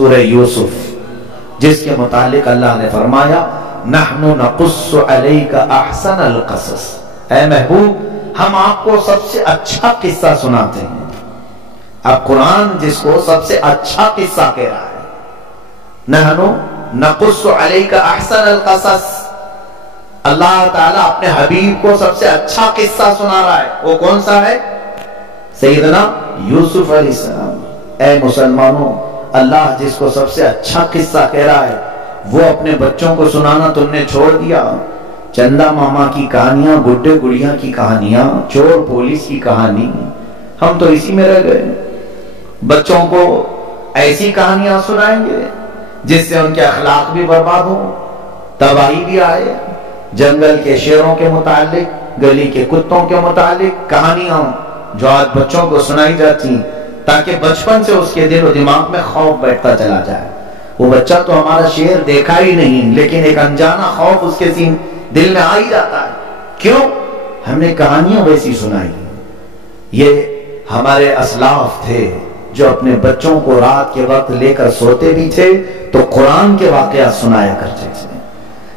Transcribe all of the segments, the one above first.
سورہ یوسف، جس کے متعلق اللہ نے فرمایا نحن نقص علیک احسن القصص، اے محبوب ہم آپ کو سب سے اچھا قصہ سناتے ہیں۔ اب قرآن جس کو سب سے اچھا قصہ کہہ رہا ہے، نحن نقص علیک احسن القصص، اللہ تعالیٰ اپنے حبیب کو سب سے اچھا قصہ سنا رہا ہے۔ وہ کون سا ہے؟ سیدنا یوسف علیہ السلام۔ اے مسلمانوں، اللہ جس کو سب سے اچھا قصہ کہہ رہا ہے وہ اپنے بچوں کو سنانا تم نے چھوڑ دیا۔ چندا ماما کی کہانیاں، گڈے گڑیا کی کہانیاں، چور پولیس کی کہانی، ہم تو اسی میں رہ گئے۔ بچوں کو ایسی کہانیاں سنائیں گے جس سے ان کے اخلاق بھی برباد ہوں، تباہی بھی آئے۔ جنگل کے شیروں کے متعلق، گلی کے کتوں کے متعلق کہانیاں جو آج بچوں کو سنائی جاتی تاکہ بچپن سے اس کے دل و دماغ میں خوف بیٹھتا چلا جائے۔ وہ بچہ تو ہمارا شیر دیکھا ہی نہیں، لیکن ایک انجانا خوف اس کے دل میں آ ہی جاتا ہے۔ کیوں؟ ہم نے کہانیاں ویسی سنائی۔ یہ ہمارے اسلاف تھے جو اپنے بچوں کو رات کے وقت لے کر سوتے بھی تھے تو قرآن کے واقعات سنایا کرتے تھے۔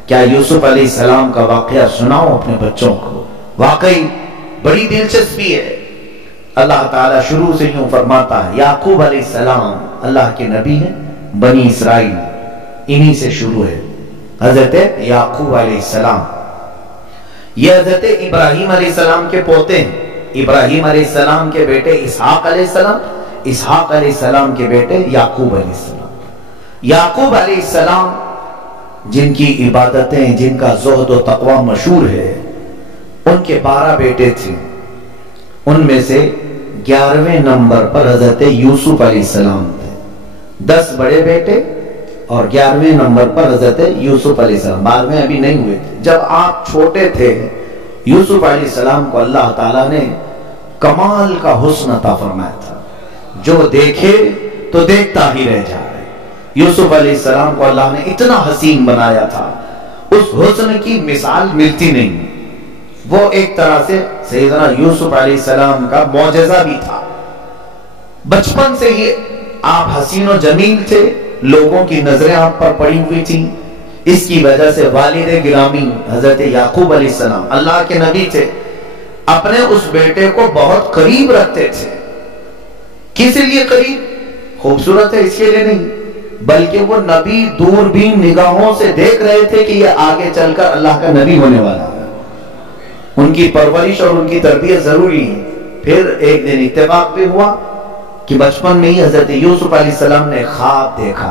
کیا یوسف علیہ السلام کا واقعہ سناؤ اپنے بچوں کو، واقعی بڑی دلچسپی ہے۔ اللہ تعالیٰ شروع سے یوں فرماتا ہے، یعقوب علیہ السلام اللہ کے نبی ہیں، بنی اسرائیل انہی سے شروع ہے۔ حضرت یعقوب علیہ السلام یہ حضرت ابراہیم علیہ السلام کے پوتے ہیں، ابراہیم علیہ السلام کے بیٹے اسحاق علیہ السلام، اسحاق علیہ السلام کے بیٹے یعقوب علیہ السلام۔ یعقوب علیہ السلام جن کی عبادتیں، جن کا زہد و تقوی مشہور ہے، ان کے 12 بیٹے تھے، ان میں سے 11ویں نمبر پر حضرت یوسف علیہ السلام تھے۔ 10 بڑے بیٹے اور 11ویں نمبر پر حضرت یوسف علیہ السلام، 12ویں ابھی نہیں ہوئے تھے۔ جب آپ چھوٹے تھے یوسف علیہ السلام کو اللہ تعالیٰ نے کمال کا حسن عطا فرمایا تھا، جو دیکھے تو دیکھتا ہی رہ جائے۔ یوسف علیہ السلام کو اللہ نے اتنا حسین بنایا تھا، اس حسن کی مثال ملتی نہیں۔ وہ ایک طرح سے سیدنا یوسف علیہ السلام کا معجزہ بھی تھا۔ بچپن سے ہی آپ حسین و جمیل تھے، لوگوں کی نظریں آپ پر پڑی ہوئی تھیں۔ اس کی وجہ سے والد گرامی حضرت یعقوب علیہ السلام اللہ کے نبی تھے، اپنے اس بیٹے کو بہت قریب رکھتے تھے۔ کس لیے قریب؟ خوبصورت ہے اس کے لیے نہیں، بلکہ وہ نبی دوربین نگاہوں سے دیکھ رہے تھے کہ یہ آگے چل کر اللہ کا نبی ہونے والا ہے۔ ان کی پرورش اور ان کی تربیت ضروری ہے۔ پھر ایک دن اتفاق بھی ہوا کہ بچپن میں ہی حضرت یوسف علیہ السلام نے خواب دیکھا،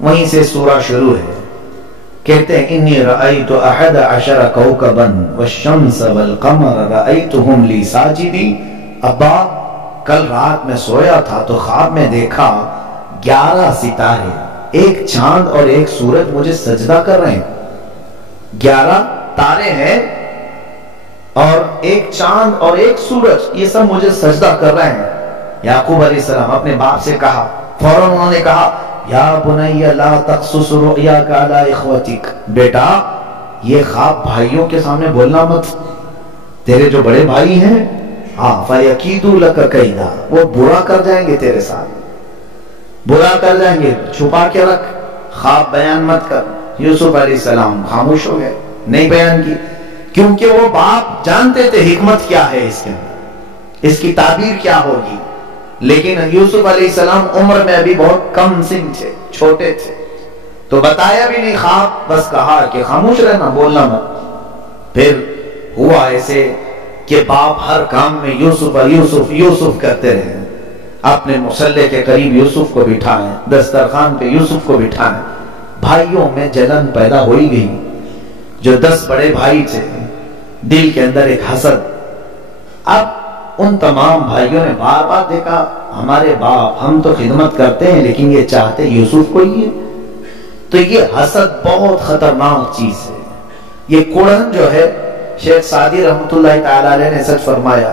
وہیں سے سورہ شروع ہے۔ کہتے ہیں انی رأیت 11 کوكبا والشمس والقمر رأیتهم لی ساجدین۔ ابا کل رات میں سویا تھا تو خواب میں دیکھا 11 ستارے، ایک چاند اور ایک سورج مجھے سجدہ کر رہے ہیں۔ 11 تارے ہیں اور ایک چاند اور ایک سورج، یہ سب مجھے سجدہ کر رہے ہیں۔ یعقوب علیہ السلام اپنے باپ سے کہا، فوراً انہوں نے کہا یا بنی لا تقصص رؤیاک علی اخوتک، بیٹا یہ خواب بھائیوں کے سامنے بولنا مت، تیرے جو بڑے بھائی ہیں فیکیدوا لک کیدا، وہ برا کر جائیں گے تیرے ساتھ، برا کر جائیں گے، چھپا کے رکھ، خواب بیان مت کر۔ یوسف علیہ السلام خاموش ہو گئے، نہیں بیان کی، کیونکہ وہ باپ جانتے تھے حکمت کیا ہے اس کے اندر، اس کی تعبیر کیا ہوگی۔ لیکن یوسف علیہ السلام عمر میں ابھی بہت کم سن تھے، چھوٹے تھے، تو بتایا بھی نہیں خواب، بس کہا کہ خاموش رہنا، بولنا مت۔ پھر ہوا ایسے کہ باپ ہر کام میں یوسف یوسف یوسف کرتے رہے، اپنے مصلے کے قریب یوسف کو بٹھائیں، دسترخوان پہ یوسف کو بٹھائیں۔ بھائیوں میں جلن پیدا ہوئی گئی، جو 10 بڑے بھائی تھے دل کے اندر ایک حسد۔ اب ان تمام بھائیوں نے بار بار دیکھا ہمارے باپ، ہم تو خدمت کرتے ہیں لیکن یہ چاہتے یوسف کو ہی ہے، تو یہ حسد بہت خطرناک چیز ہے۔ یہ کوڑھن جو ہے، شیخ سعدی رحمت اللہ تعالی علیہ نے سچ فرمایا،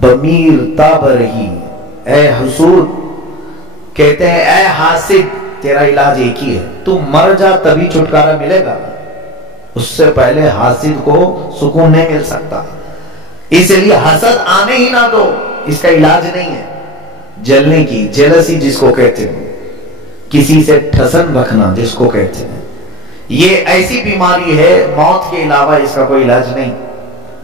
بمیر تاب رہی اے حسود، کہتے ہیں اے حاسد تیرا علاج ایک ہی ہے، تو مر جا تبھی چھٹکارا ملے گا، اس سے پہلے حاسد کو سکون نہیں مل سکتا۔ اس لیے حسد آنے ہی نہ دو، اس کا علاج نہیں ہے۔ جلنے کی، جیلسی جس کو کہتے ہیں، کسی سے ٹھسن رکھنا جس کو کہتے ہیں، یہ ایسی بیماری ہے موت کے علاوہ اس کا کوئی علاج نہیں،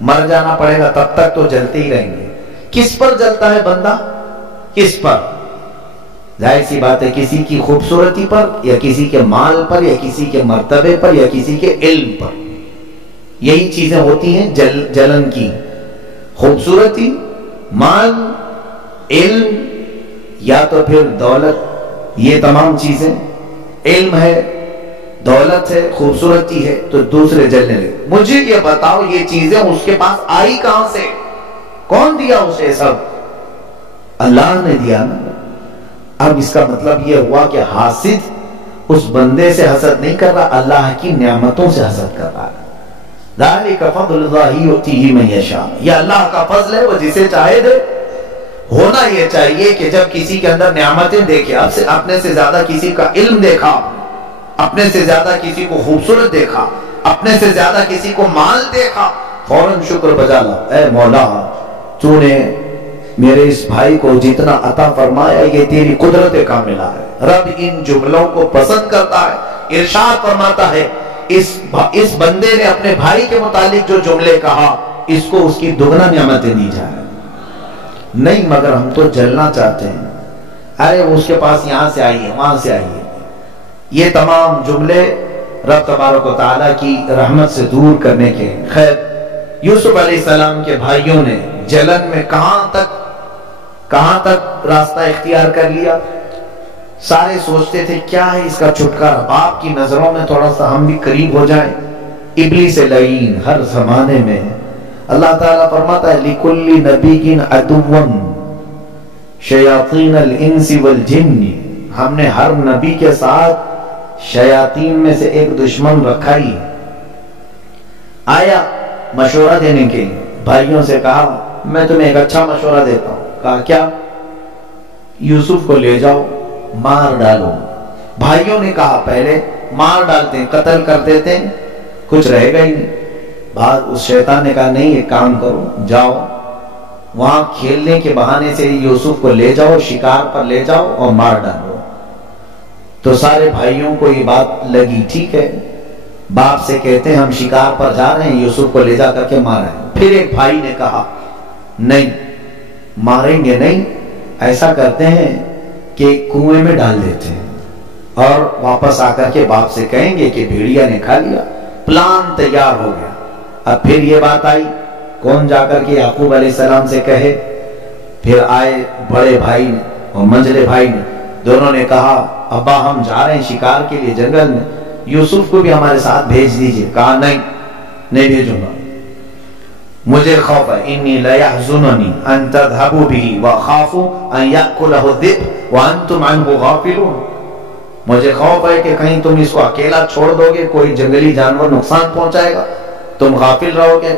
مر جانا پڑے گا، تب تک تو جلتے ہی رہیں گے۔ کس پر جلتا ہے بندہ؟ کس پر؟ ظاہر سی بات ہے کسی کی خوبصورتی پر، یا کسی کے مال پر، یا کسی کے مرتبے پر، یا کسی کے علم پر۔ یہی چیزیں ہوتی ہیں جلن کی، خوبصورتی، مال، علم، یا تو پھر دولت۔ یہ تمام چیزیں، علم ہے، دولت ہے، خوبصورتی ہے، تو دوسرے جلنے لگے۔ مجھے یہ بتاؤ یہ چیزیں اس کے پاس آئی کہاں سے؟ کون دیا اسے سب؟ اللہ نے دیا نا۔ اب اس کا مطلب یہ ہوا کہ حاسد اس بندے سے حسد نہیں کر رہا، اللہ کی نعمتوں سے حسد کر رہا ہے۔ ذالک فضل اللہ یؤتیہ من یشاء، یہ اللہ کا فضل ہے، وہ جسے چاہے دے۔ ہونا یہ چاہیے کہ جب کسی کے اندر نعمتیں دیکھے، اپنے سے زیادہ کسی کا علم دیکھا، اپنے سے زیادہ کسی کو خوبصورت دیکھا، اپنے سے زیادہ کسی کو مال دیکھا، فوراً شکر بجا لا، اے مولا تو نے میرے اس بھائی کو جتنا عطا فرمایا یہ تیری قدرت کا ملا ہے۔ رب ان جملوں کو پسند کرتا ہے، ارشاد فرماتا ہے اس بندے نے اپنے بھائی کے متعلق جو جملے کہا اس کو اس کی دگنا نعمتیں دی جائے۔ نہیں مگر ہم تو جلنا چاہتے ہیں، ارے اس کے پاس یہاں سے آئیے وہاں سے آئیے۔ یہ تمام جملے رب تبارک و تعالیٰ کی رحمت سے دور کرنے کے۔ خیر، یوسف علیہ السلام کے بھائیوں نے جلن میں کہاں تک راستہ اختیار کر لیا۔ سارے سوچتے تھے کیا ہے اس کا چھٹکارا، باپ کی نظروں میں تھوڑا سا ہم بھی قریب ہو جائیں۔ ابلیس لعین ہر زمانے میں، اللہ تعالیٰ فرماتا ہے لِكُلِّ نَبِيٍّ عَدُوًّا شَيَاطِينَ الْإِنسِ وَالْجِنِّ، ہم نے ہر نبی کے ساتھ شیاطین میں سے ایک دشمن رکھا ہی۔ آیا مشورہ دینے کے لیے، بھائیوں سے کہا میں تمہیں ایک اچھا مشورہ دیتا ہوں۔ کہا کیا؟ یوسف کو لے جاؤ مار ڈالو۔ بھائیوں نے کہا پہلے مار ڈالتے ہیں، قتل کر دیتے ہیں، کچھ رہے گا ہی نہیں۔ بعد اس شیطان نے کہا نہیں ایک کام کرو، جاؤ وہاں کھیلنے کے بہانے سے یوسف کو لے جاؤ، شکار پر لے جاؤ اور مار ڈالو۔ تو سارے بھائیوں کو یہ بات لگی، ٹھیک ہے باپ سے کہتے ہیں ہم شکار پر جا رہے ہیں، یوسف کو لے جا کر کے ماریں۔ پھر ایک بھائی نے کہا نہیں ماریں گے نہیں، ایسا کرتے ہیں کہ کنویں میں ڈال دیتے ہیں اور واپس آ کر کے باپ سے کہیں گے کہ بھیڑیا نے کھا لیا۔ پلان تیار ہو گیا۔ اب پھر یہ بات آئی، کون جا کر کے یعقوب علیہ السلام سے کہے؟ پھر آئے بڑے بھائی نے اور منجلے بھائی نے، دونوں نے کہا ابا ہم جا رہے ہیں شکار کے لیے جنگل میں، یوسف کو بھی ہمارے ساتھ بھیج دیجئے۔ کہا نہیں بھیجوں گا، مجھے خوف ہے، انی لیحزننی ان تذهبوا به واخاف ان یاکلہ الذئب وانتم عنہ غافلون۔ مجھے خوف ہے کہ کہیں تم اس کو اکیلا چھوڑ دو گے، کوئی جنگلی جانور نقصان پہنچائے گا، تم غافل رہو گے۔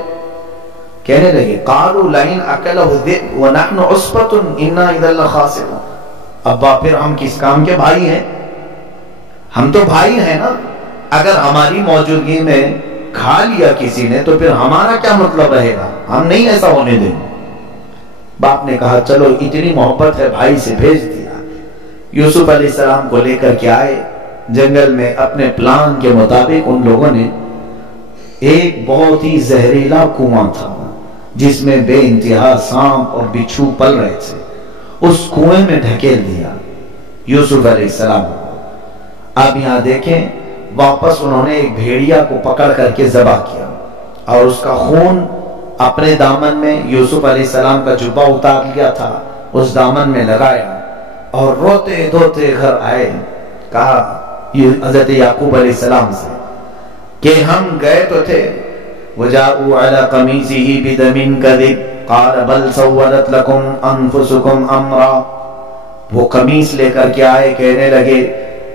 کہنے لگے قالوا لئن اکلہ الذئب ونحن عصبۃ انا اذا لخاسرون۔ ابا پھر ہم کس کام کے بھائی ہیں؟ ہم تو بھائی ہیں نا، اگر ہماری موجودگی میں کھا لیا کسی نے تو پھر ہمارا کیا مطلب رہے گا، ہم نہیں ایسا ہونے دیں۔ باپ نے کہا چلو اتنی محبت ہے بھائی سے، بھیج دیا۔ یوسف علیہ السلام کو لے کر کے آئے جنگل میں، اپنے پلان کے مطابق ان لوگوں نے ایک بہت ہی زہریلا کنواں تھا جس میں بے انتہا سانپ اور بچھو پل رہے تھے، اس کنویں میں ڈھکیل دیا یوسف علیہ السلام کو۔ اب یہاں دیکھیں واپس انہوں نے ایک بھیڑیا کو پکڑ کر کے ذبح کیا اور اس کا خون اپنے دامن میں، یوسف علیہ السلام کا جبہ اتار لیا تھا اس دامن میں لگایا اور روتے دھوتے گھر آئے۔ کہا حضرت یعقوب علیہ السلام سے کہ ہم گئے تو تھے، وَجَاءُوا عَلَى قَمِيصِهِ بِدَمٍ كَذِبٍ قَالَ بَلْ سَوَّلَتْ لَكُمْ أَنفُسُكُمْ أَمْرًا۔ وہ قمیص لے کر کے آئے، کہنے لگے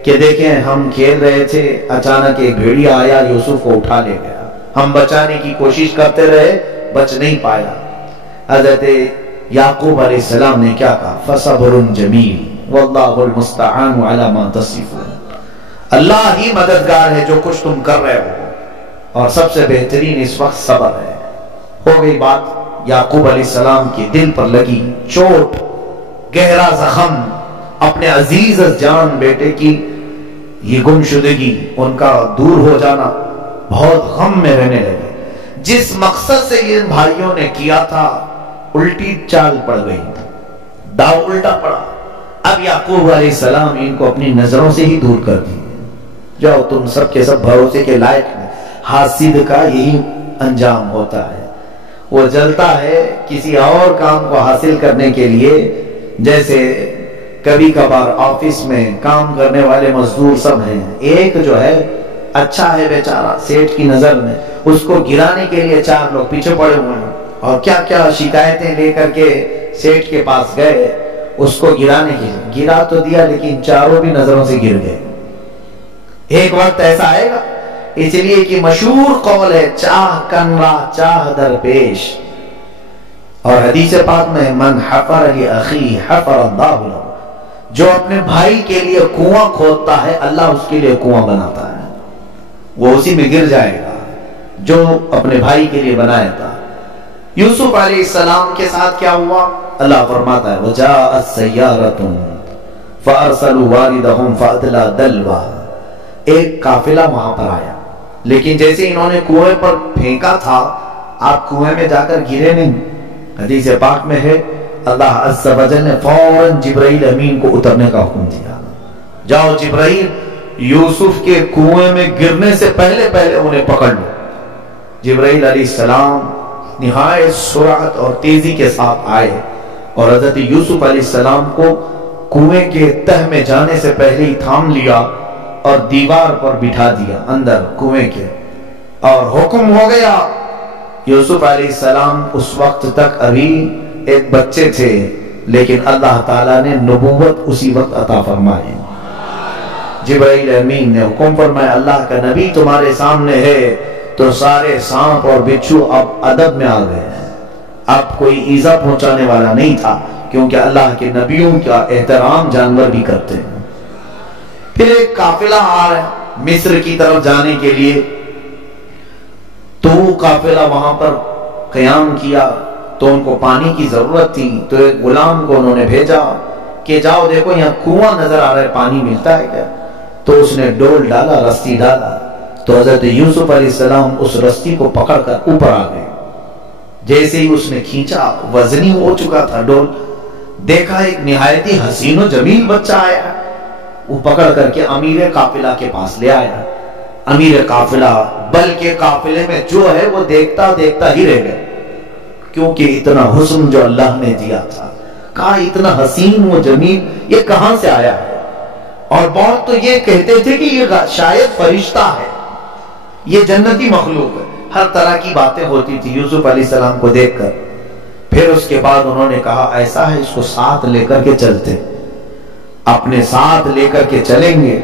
کہ دیکھیں ہم کھیل رہے تھے، اچانک ایک بھیڑیا آیا یوسف کو اٹھا لے گیا، ہم بچانے کی کوشش کرتے رہے، بچ نہیں پایا۔ حضرت یعقوب علیہ السلام نے کیا کہا؟ فَصَبْرٌ جَمِيلٌ وَاللَّهُ الْمُسْتَعَانُ عَلَى مَا تَصِفُونَ۔ اللہ ہی مددگار ہے جو کچھ تم کر رہے ہو، اور سب سے بہترین اس وقت صبر ہے۔ ہو گئی بات، یعقوب علیہ السلام کے دل پر لگی چوٹ، گہرا زخم، اپنے عزیز جان بیٹے کی یہ گمشدگی، ان کا دور ہو جانا، بہت غم میں رہنے لگے۔ جس مقصد سے ان بھائیوں نے کیا تھا الٹی چال پڑ گئی، داؤ الٹا پڑا۔ اب یعقوب علیہ السلام ان کو اپنی نظروں سے ہی دور کر دی، جاؤ تم سب کے سب بھروسے کے لائق ہیں۔ حاسد کا یہی انجام ہوتا ہے، وہ جلتا ہے کسی اور کام کو حاصل کرنے کے لیے۔ جیسے کبھی کبھار آفس میں کام کرنے والے مزدور سب ہیں، ایک جو ہے اچھا ہے بیچارہ سیٹھ کی نظر میں، اس کو گرانے کے لیے 4 لوگ پیچھے پڑے ہوئے ہیں، اور کیا کیا شکایتیں لے کر کے سیٹھ کے پاس گئے اس کو گرانے کے لیے۔ گرا تو دیا لیکن چاروں بھی نظروں سے گر گئے۔ ایک وقت ایسا آئے گا، اس لیے کہ مشہور قول ہے چاہ کنرا چاہ درپیش، اور حدیث پاک میں من حفر لأخی حفر اللہ لہ، جو اپنے بھائی کے لیے کنواں کھودتا ہے اللہ اس کے لیے کنواں بناتا ہے، وہ اسی میں گر جائے گا جو اپنے بھائی کے لیے بنایا تھا۔ یوسف علیہ السلام کے ساتھ کیا ہوا؟ اللہ فرماتا ہے وَجَاءَتْ سَيَّارَةٌ فَأَرْسَلُوا وَالِدَهُمْ فَأَدْلَىٰ دَلْوَىٰ، ایک قافلہ وہاں پر آیا، لیکن جیسے انہوں نے کنویں پر پھینکا تھا، آپ کنویں میں جا کر گرے نہیں۔ حدیث پاک میں ہے اللہ عز و جل نے فوراً جبرائیل امین کو اترنے کا حکم دیا، جاؤ جبرائیل یوسف کے کنویں میں گرنے سے پہلے انہیں پکڑ لو۔ جبرائیل علیہ السلام نہایت سرعت اور تیزی کے ساتھ آئے اور حضرت یوسف علیہ السلام کو کنویں کے تہ میں جانے سے پہلے ہی تھام لیا اور دیوار پر بٹھا دیا اندر کنویں کے، اور حکم ہو گیا۔ یوسف علیہ السلام اس وقت تک ابھی ایک بچے تھے، لیکن اللہ تعالیٰ نے نبوت اسی وقت عطا فرمائی۔ جبرائیل امین نے حکم فرمایا اللہ کا نبی تمہارے سامنے ہے، تو سارے سانپ اور بچھو اب ادب میں آ گئے ہیں، اب کوئی ایذا پہنچانے والا نہیں تھا، کیونکہ اللہ کے نبیوں کا احترام جانور بھی کرتے ہیں۔ پھر ایک قافلہ آ رہا ہے مصر کی طرف جانے کے لیے، تو وہ قافلہ وہاں پر قیام کیا، تو ان کو پانی کی ضرورت تھی، تو ایک غلام کو انہوں نے بھیجا کہ جاؤ دیکھو یہاں کنواں نظر آ رہا ہے، پانی ملتا ہے کیا؟ تو اس نے ڈول ڈالا، رسی ڈالا، تو حضرت یوسف علیہ السلام اس رسی کو پکڑ کر اوپر آ گئے۔ جیسے ہی اس نے کھینچا، وزنی ہو چکا تھا ڈول، دیکھا ایک نہایتی حسین و جمیل بچہ آیا، وہ پکڑ کر کے امیر قافلہ کے پاس لے آیا۔ امیر قافلہ بلکہ قافلے میں جو ہے وہ دیکھتا دیکھتا ہی رہ گئے، کیونکہ اتنا حسن جو اللہ نے دیا تھا، کہا اتنا حسین و جمیل یہ کہاں سے آیا ہے؟ اور بہت تو یہ کہتے تھے کہ یہ شاید فرشتہ ہے، یہ جنتی مخلوق ہے، ہر طرح کی باتیں ہوتی تھی یوسف علیہ السلام کو دیکھ کر۔ پھر اس کے بعد انہوں نے کہا ایسا ہے اس کو ساتھ لے کر کے چلتے، اپنے ساتھ لے کر کے چلیں گے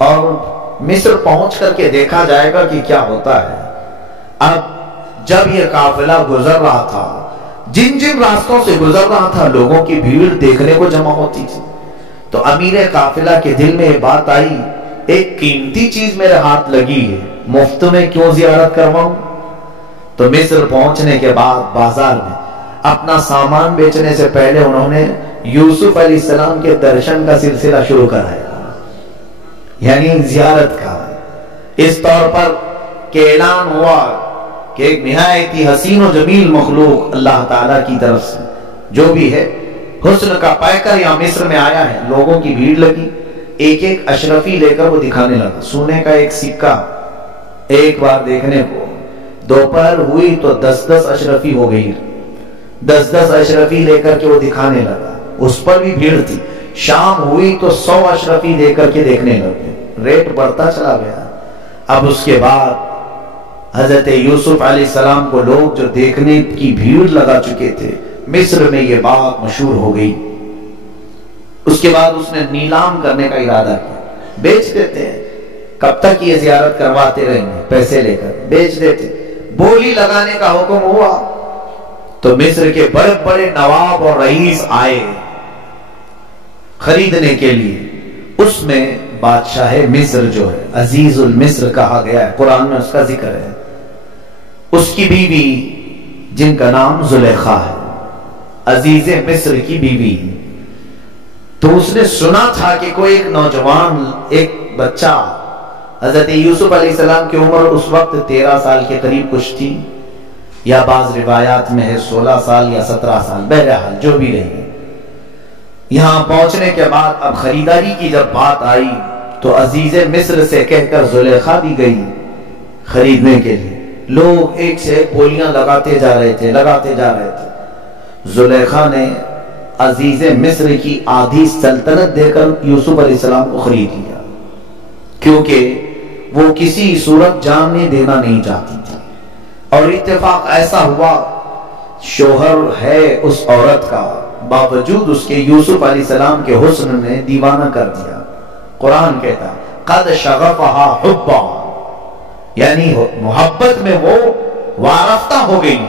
اور مصر پہنچ کر کے دیکھا جائے گا کہ کیا ہوتا ہے۔ اب جب یہ قافلہ گزر رہا تھا، جن جن راستوں سے گزر رہا تھا لوگوں کی بھیڑ دیکھنے کو جمع ہوتی تھی، تو امیر قافلہ کے دل میں یہ بات آئی ایک قیمتی چیز میرے ہاتھ لگی ہے، مفت میں کیوں زیارت کرواؤں؟ تو مصر پہنچنے کے بعد بازار میں اپنا سامان بیچنے سے پہلے انہوں نے یوسف علیہ السلام کے درشن کا سلسلہ شروع کرایا، یعنی زیارت کا، اس طور پر کہ اعلان ہوا کہ ایک نہایتی حسین و جمیل مخلوق اللہ تعالیٰ کی طرف سے جو بھی ہے حسن کا پیکر یہاں مصر میں آیا ہے۔ لوگوں کی بھیڑ لگی، ایک ایک اشرفی لے کر وہ دکھانے لگا، سونے کا ایک سکہ ایک بار دیکھنے کو، دوپہر ہوئی تو 10 اشرفی ہو گئی، 10 اشرفی لے کر کے وہ دکھانے لگا، اس پر بھی بھیڑ تھی، شام ہوئی تو 100 اشرفی لے کر کے دیکھنے لگے، ریٹ بڑھتا چلا گیا۔ اب اس کے بعد حضرت یوسف علیہ السلام کو لوگ جو دیکھنے کی بھیڑ لگا چکے تھے، مصر میں یہ بات مشہور ہو گئی۔ اس کے بعد اس نے نیلام کرنے کا ارادہ کیا، بیچ دیتے ہیں، کب تک یہ زیارت کرواتے رہیں گے، پیسے لے کر بیچ دیتے۔ بولی لگانے کا حکم ہوا تو مصر کے بڑے بڑے نواب اور رئیس آئے خریدنے کے لیے۔ اس میں بادشاہ مصر جو ہے عزیز المصر کہا گیا ہے، قرآن میں اس کا ذکر ہے، اس کی بیوی جن کا نام زلیخا ہے، عزیز مصر کی بیوی، تو اس نے سنا تھا کہ کوئی ایک نوجوان، ایک بچہ، حضرت یوسف علیہ السلام کی عمر اس وقت 13 سال کے قریب کچھ تھی، یا بعض روایات میں ہے 16 سال یا 17 سال، بہرحال جو بھی رہی۔ یہاں پہنچنے کے بعد اب خریداری کی جب بات آئی تو عزیز مصر سے کہہ کر زلیخا بھی گئی خریدنے کے لیے۔ لوگ ایک سے ایک بولیاں لگاتے جا رہے تھے۔ زلیخا نے عزیز مصر کی آدھی سلطنت دے کر یوسف علیہ السلام کو خرید لیا، کیونکہ وہ کسی صورت جاننے دینا نہیں چاہتی تھی۔ اور اتفاق ایسا ہوا، شوہر ہے اس عورت کا، باوجود اس کے یوسف علیہ السلام کے حسن نے دیوانہ کر دیا۔ قرآن کہتا ہے قد شغفہا حبا، یعنی محبت میں وہ وارفتہ ہو گئی،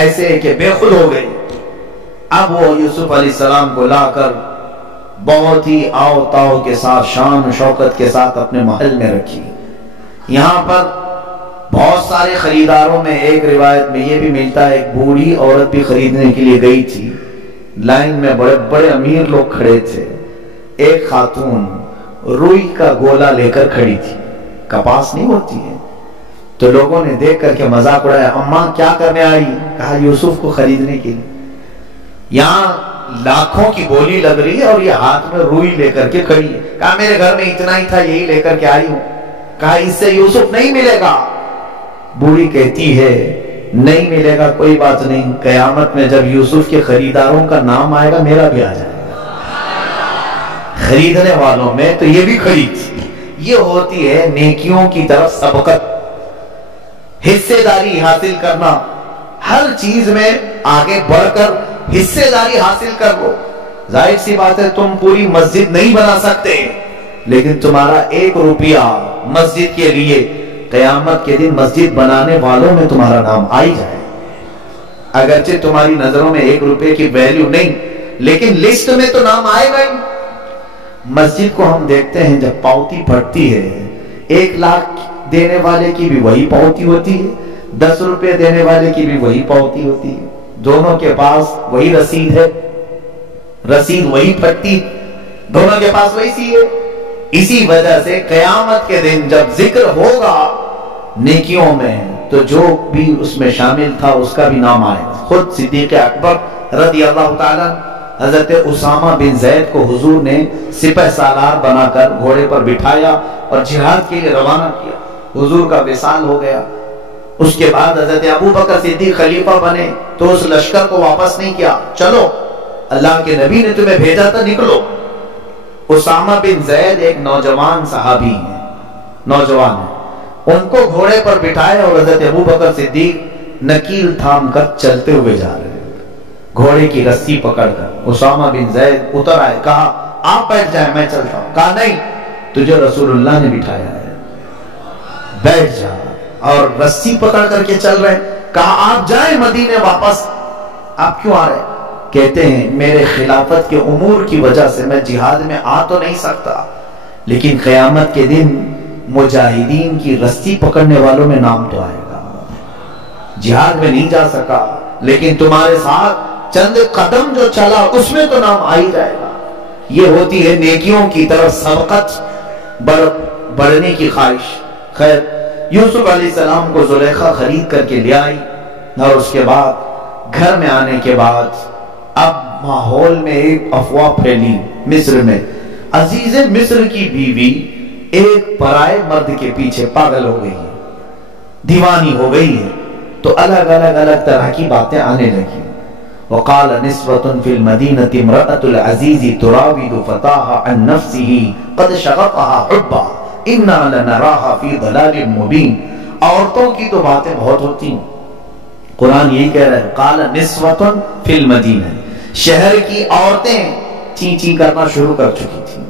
ایسے کہ بے خود ہو گئی۔ اب وہ یوسف علیہ السلام کو لا کر بہت ہی آؤ تاؤ کے ساتھ، شان و شوکت کے ساتھ اپنے محل میں رکھی۔ یہاں پر بہت سارے خریداروں میں ایک روایت میں یہ بھی ملتا ہے، ایک بوڑھی عورت بھی خریدنے کے لیے گئی تھی، لائن میں بڑے بڑے امیر لوگ کھڑے تھے۔ ایک خاتون روئی کا گولا لے کر کھڑی تھی، کپاس نہیں ہوتی ہے، تو لوگوں نے دیکھ کر کے مذاق اڑایا، اماں کیا کرنے آئی؟ کہا یوسف کو خریدنے کے لیے۔ یہاں لاکھوں کی بولی لگ رہی ہے اور یہ ہاتھ میں روئی لے کر کے کھڑی ہے۔ کہا میرے گھر میں اتنا ہی تھا، یہی لے کر کے آئی ہوں۔ کہا اس سے یوسف نہیں ملے گا۔ بوڑھی کہتی ہے نہیں ملے گا، کوئی بات نہیں، قیامت میں جب یوسف کے خریداروں کا نام آئے گا میرا بھی آ جائے گا۔ خریدنے والوں میں تو یہ بھی خرید۔ یہ ہوتی ہے نیکیوں کی طرف سبقت، حصے داری حاصل کرنا۔ ہر چیز میں آگے بڑھ کر حصے داری حاصل کر لو۔ ظاہر سی بات ہے تم پوری مسجد نہیں بنا سکتے، لیکن تمہارا 1 روپیہ مسجد کے لیے قیامت کے دن مسجد بنانے والوں میں تمہارا نام آئی جائے۔ اگرچہ تمہاری نظروں میں 1 روپے کی ویلیو نہیں، لیکن لسٹ میں تو نام آئے گا ہی۔ مسجد کو ہم دیکھتے ہیں جب پاؤتی پھٹتی ہے، 1 لاکھ دینے والے کی بھی وہی پاؤتی ہوتی ہے، 10 روپے دینے والے کی بھی وہی پاؤتی ہوتی ہے، دونوں کے پاس وہی رسید ہے، رسید وہی پھٹتی، دونوں کے پاس وہی سی ہے۔ اسی وجہ سے قیامت کے دن جب ذکر ہوگا نیکیوں میں تو جو بھی اس میں شامل تھا اس کا بھی نام آئے۔ خود صدیق اکبر رضی اللہ تعالیٰ حضرت اسامہ بن زید کو حضور نے سپہ سالار بنا کر گھوڑے پر بٹھایا اور جہاد کے لیے روانہ کیا۔ حضور کا وصال ہو گیا۔ اس کے بعد حضرت ابو بکر صدیق خلیفہ بنے تو اس لشکر کو واپس نہیں کیا، چلو اللہ کے نبی نے تمہیں بھیجا تھا، نکلو۔ اسامہ بن زید ایک نوجوان صحابی ہیں، نوجوان ہیں، ان کو گھوڑے پر بٹھائے اور حضرت ابو بکر صدیق نکیل تھام کر چلتے ہوئے جا رہے ہیں، گھوڑے کی رسی پکڑ کر۔ اسامہ بن زید اتر آئے، کہا آپ بیٹھ جائیں میں چلتا ہوں۔ کہا نہیں، تجھے رسول اللہ نے بٹھایا ہے، بیٹھ جا۔ اور رسی پکڑ کر کے چل رہے ہیں۔ کہا آپ جائیں مدینے واپس، آپ کیوں آ رہے؟ کہتے ہیں میرے خلافت کے امور کی وجہ سے میں جہاد میں آ تو نہیں سکتا، لیکن قیامت کے دن مجاہدین کی رسی پکڑنے والوں میں نام تو آئے گا۔ جہاد میں نہیں جا سکا، لیکن تمہارے ساتھ چند قدم جو چلا اس میں تو نام آ ہی جائے گا۔ یہ ہوتی ہے نیکیوں کی طرف سبقت، بڑھنے کی خواہش۔ خیر، یوسف علیہ السلام کو زلیخا خرید کر کے لے آئی، اور اس کے بعد گھر میں آنے کے بعد اب ماحول میں ایک افواہ پھیلی مصر میں، عزیز مصر کی بیوی ایک پرائے مرد کے پیچھے پاگل ہو گئی ہے، دیوانی ہو گئی ہے۔ تو الگ الگ طرح کی باتیں آنے لگی۔ وقال نسوة في المدينة امرأة العزيز تراود فتاها عن نفسه قد شغفها حبا انا لنراها في ضلال مبين۔ عورتوں کی تو باتیں بہت ہوتی ہیں، قرآن یہی کہہ رہا ہے قال نسوة في المدينة، شہر کی عورتیں چین چین کرنا شروع کر چکی تھیں۔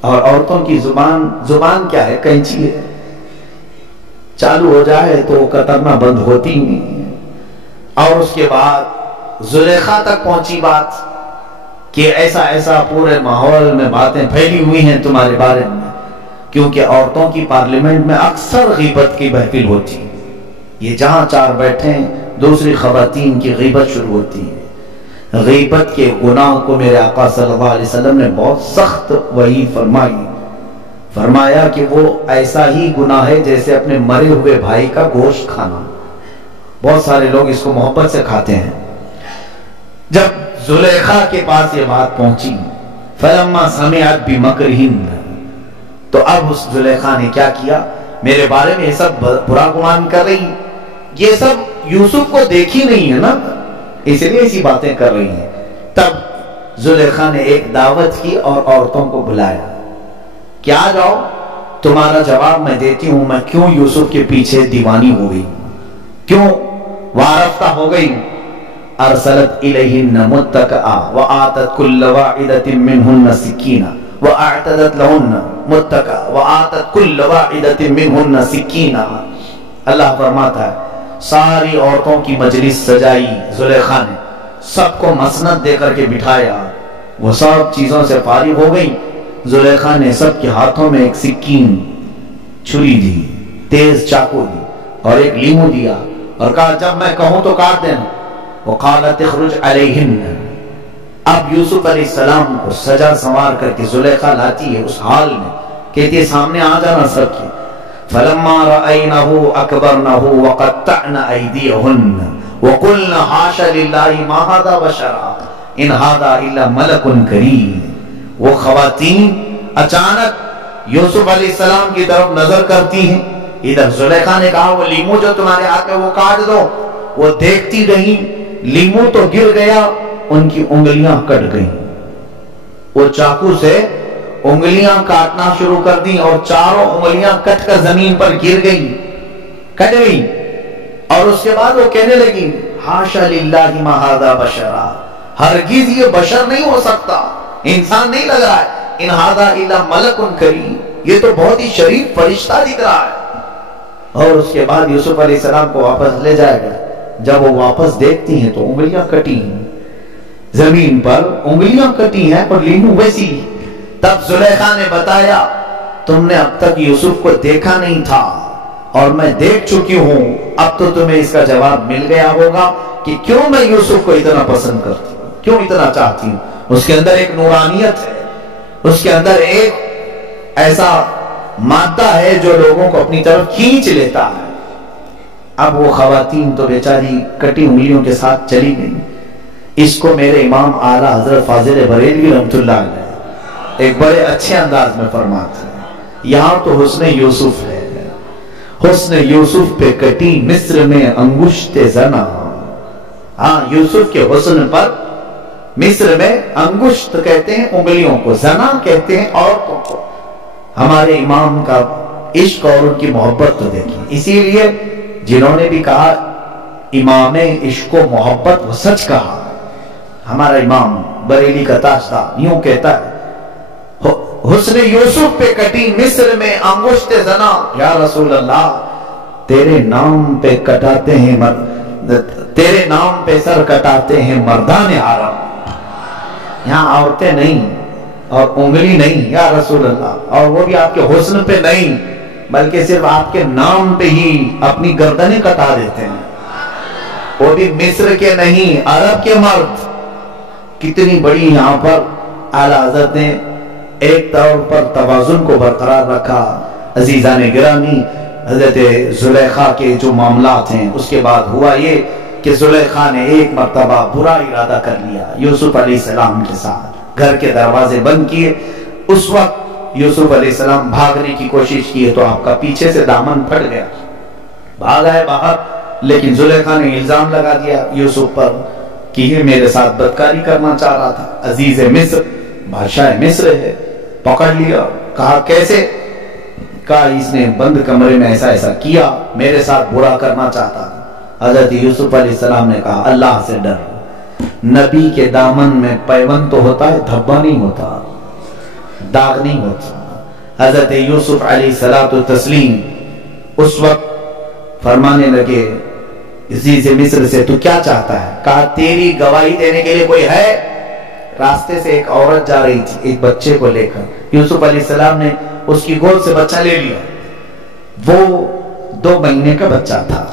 اور عورتوں کی زبان کیا ہے؟ کینچی ہے، چالو ہو جائے تو وہ کترنا بند ہوتی نہیں۔ اور اس کے بعد زلیخا تک پہنچی بات کہ ایسا ایسا پورے ماحول میں باتیں پھیلی ہوئی ہیں تمہارے بارے میں، کیونکہ عورتوں کی پارلیمنٹ میں اکثر غیبت کی محفل ہوتی ہے۔ یہ جہاں چار بیٹھیں دوسری خواتین کی غیبت شروع ہوتی ہے۔ غیبت کے گناہ کو میرے آقا صلی اللہ علیہ وسلم نے بہت سخت وعید فرمائی. فرمایا کہ وہ ایسا ہی گناہ ہے جیسے اپنے مرے ہوئے بھائی کا گوشت کھانا. بہت سارے لوگ اس کو محبت سے کھاتے ہیں. جب زلیخا کے پاس یہ بات پہنچی فلما سمعت بمکرہن، تو اب اس زلیخا نے کیا کیا، میرے بارے میں یہ سب برا گمان کر رہی، یہ سب یوسف کو دیکھی نہیں ہے نا، اس لیے ایسی باتیں کر رہی ہیں. تب زلیخا نے ایک دعوت کی اور عورتوں کو بلایا کہ آ جاؤ، تمہارا جواب میں دیتی ہوں میں کیوں یوسف کے پیچھے دیوانی ہو گئی، کیوں وارفتہ ہو گئی. ارسلت الیہن متکئا وآتت کل واحدۃ منہن سکینہ واعتدت لہن متکئا وآتت کل واحدۃ منہن سکینہ. اللہ فرماتا ہے ساری عورتوں کی مجلس سجائی زلیخا نے، سب کو مسند دے کر کے بٹھایا، وہ سب چیزوں سے فارغ ہو گئی. زلیخا نے سب کے ہاتھوں میں ایک سکین، چھری دی، تیز چاقو دی اور ایک لیمو دیا اور کہا جب میں کہوں تو کاٹ دینا. وقالت اخرج علیہن. اب یوسف علیہ السلام کو سجا سنوار کر کے زلیخا لاتی ہے اس حال میں، کہتی ہے سامنے آ جانا سب کے. فلما رأینہ اکبرنہ وقطعن ایدیہن وقلن حاش للہ ما ھذا بشرا ان ھذا الا ملک کریم. وہ خواتین اچانک یوسف علیہ السلام کی طرف نظر کرتی ہیں. ادھر زلیخا نے کہا وہ لیمو جو تمہارے ہاتھ میں وہ کاٹ دو، وہ دیکھتی رہیں، لیمو تو گر گیا، ان کی انگلیاں کٹ گئیں. وہ چاقو سے انگلیاں کاٹنا شروع کر دیں اور چاروں انگلیاں کٹ کر زمین پر گر گئیں، کٹ گئیں. اور اس کے بعد وہ کہنے لگی حاشا للہ ما ھذا بشرا، ہرگز یہ بشر نہیں ہو سکتا، انسان نہیں لگ رہا ہے، ان ھذا الا ملک کریم، یہ تو بہت ہی شریف فرشتہ دکھ رہا ہے. اور اس کے بعد یوسف علیہ السلام کو واپس لے جائے گا. جب وہ واپس دیکھتی ہیں تو انگلیاں کٹی ہیں، زمین پر انگلیاں کٹی ہیں اور لیمو ویسی. تب زلیخا نے بتایا تم نے اب تک یوسف کو دیکھا نہیں تھا اور میں دیکھ چکی ہوں، اب تو تمہیں اس کا جواب مل گیا ہوگا کہ کیوں میں یوسف کو اتنا پسند کرتی ہوں، کیوں اتنا چاہتی ہوں. اس کے اندر ایک نورانیت ہے، اس کے اندر ایک ایسا مادہ ہے جو لوگوں کو اپنی طرف کھینچ لیتا ہے. اب وہ خواتین تو بیچاری کٹی انگلیوں کے ساتھ چلی گئی. اس کو میرے امام اعلیٰ حضرت فاضل بریلوی رحمۃ اللہ علیہ ایک بڑے اچھے انداز میں فرماتے ہیں، یہاں تو حسن یوسف ہے، حسن یوسف پہ کٹی مصر میں انگشت زنا. ہاں، یوسف کے حسن پر مصر میں انگشت کہتے ہیں انگلیوں کو، زنا کہتے ہیں عورتوں کو. ہمارے امام کا عشق اور ان کی محبت تو دیکھیں. اسی لیے جنہوں نے بھی کہا امام عشق و محبت وہ سچ کہا. ہمارا امام بریلی کا تاجدار یوں کہتا ہے حسن یوسف پہ کٹی مصر میں انگشت زنا، یا رسول اللہ تیرے نام پہ کٹاتے ہیں تیرے نام پہ سر کٹاتے ہیں مردان حرم. یہاں عورتیں نہیں اور انگلی نہیں یا رسول اللہ، اور وہ بھی آپ کے حسن پہ نہیں بلکہ صرف آپ کے نام پہ ہی اپنی گردنیں کٹا دیتے ہیں، وہ بھی مصر کے نہیں عرب کے مرد. کتنی بڑی یہاں پر اعلیٰ حضرت نے ایک طور پر توازن کو برقرار رکھا. عزیزان گرامی، حضرت زلیخا کے جو معاملات ہیں اس کے بعد ہوا یہ کہ زلیخا نے ایک مرتبہ برا ارادہ کر لیا یوسف علیہ السلام کے ساتھ، گھر کے دروازے بند کیے. اس وقت یوسف علیہ السلام بھاگنے کی کوشش کی تو آپ کا پیچھے سے دامن پھٹ گیا، بھاگ آئے باہر. لیکن زلیخا نے الزام لگا دیا یوسف پر کہ یہ میرے ساتھ بدکاری کرنا چاہ رہا تھا، عزیز مصر بادشاہ مصر ہے. پکڑ لیا، کہا کیسے؟ کہا اس نے بند کمرے میں ایسا ایسا کیا، میرے ساتھ برا کرنا چاہتا تھا. حضرت یوسف علیہ السلام نے کہا اللہ سے ڈر، نبی کے دامن میں پیوند تو ہوتا ہے، دھبا نہیں ہوتا، داغ نہیں ہوتا. حضرت یوسف علیہ الصلوۃ والتسلیم اس وقت فرمانے لگے عزیز مصر سے تو کیا چاہتا ہے؟ کہا تیری گواہی دینے کے لیے کوئی ہے؟ راستے سے ایک عورت جا رہی تھی ایک بچے کو لے کر، یوسف علیہ السلام نے اس کی گود سے بچہ لے لیا، وہ 2 مہینے کا بچہ تھا.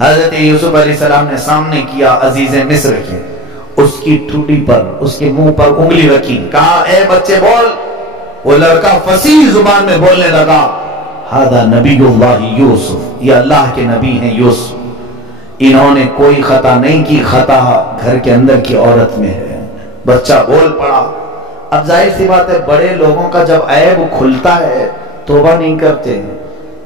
حضرت یوسف علیہ السلام نے سامنے کیا عزیز مصر کے، اس کی ٹھوڈی پر، اس کے منہ پر انگلی رکھی، کہا اے بچے بول۔ وہ لڑکا فصیح زبان میں بولنے لگا، ہذا نبی اللہ یوسف، یہ اللہ کے نبی ہیں یوسف، انہوں نے کوئی خطا نہیں کی، خطا گھر کے اندر کی عورت میں ہے۔ بچہ بول پڑا۔ اب ظاہر سی بات ہے، بڑے لوگوں کا جب عیب کھلتا ہے توبہ نہیں کرتے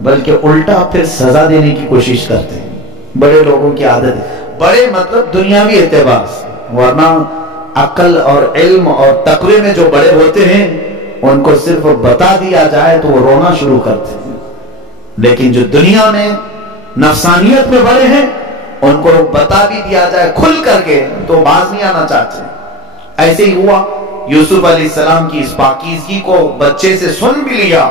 بلکہ الٹا پھر سزا دینے کی کوشش کرتے ہیں۔ بڑے لوگوں کی عادت ہے، بڑے مطلب دنیاوی اعتبار سے، ورنہ عقل اور علم اور تقوی میں جو بڑے ہوتے ہیں ان کو صرف بتا دیا جائے تو وہ رونا شروع کرتے ہیں، لیکن جو دنیا میں نفسانیت میں بڑے ہیں ان کو بتا بھی دیا جائے کھل کر کے تو باز نہیں آنا چاہتے۔ ایسے ہی ہوا، یوسف علیہ السلام کی اس پاکیزگی کو بچے سے سن بھی لیا،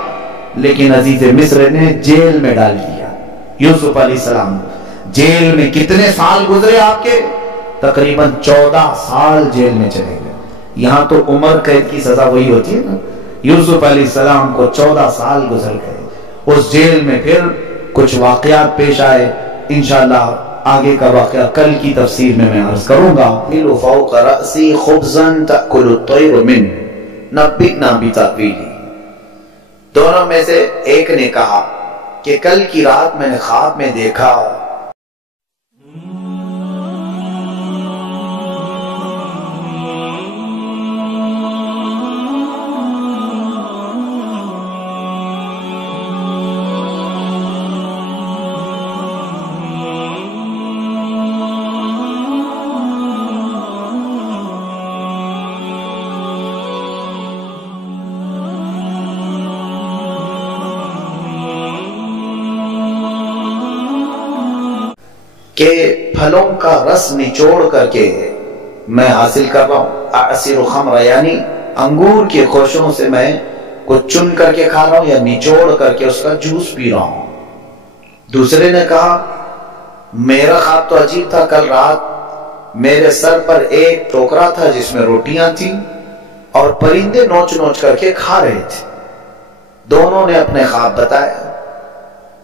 لیکن عزیز مصر نے جیل میں ڈال دیا۔ یوسف علیہ السلام جیل میں کتنے سال گزرے آپ کے؟ تقریباً 14 سال جیل میں چلے گئے۔ یہاں تو عمر قید کی سزا وہی ہوتی ہے نا، یوسف علیہ السلام کو 14 سال گزر گئے اس جیل میں۔ پھر کچھ واقعات پیش آئے، انشاءاللہ آگے کا واقعہ کل کی تفسیر میں عرض کروں گا۔ فوق رأسی خبزا تأکل الطیر من نبئنا بتأویلہ، دونوں میں سے ایک نے کہا کہ کل کی رات میں نے خواب میں دیکھا کہ پھلوں کا رس نچوڑ کر کے میں حاصل کر رہا ہوں، اعصر خمر، یعنی انگور کے خوشوں سے میں کچھ چن کر کے کھا رہا ہوں یا نچوڑ کر کے اس کا جوس پی رہا ہوں۔ دوسرے نے کہا میرا خواب تو عجیب تھا، کل رات میرے سر پر ایک ٹوکرا تھا جس میں روٹیاں تھیں اور پرندے نوچ نوچ کر کے کھا رہے تھے۔ دونوں نے اپنے خواب بتایا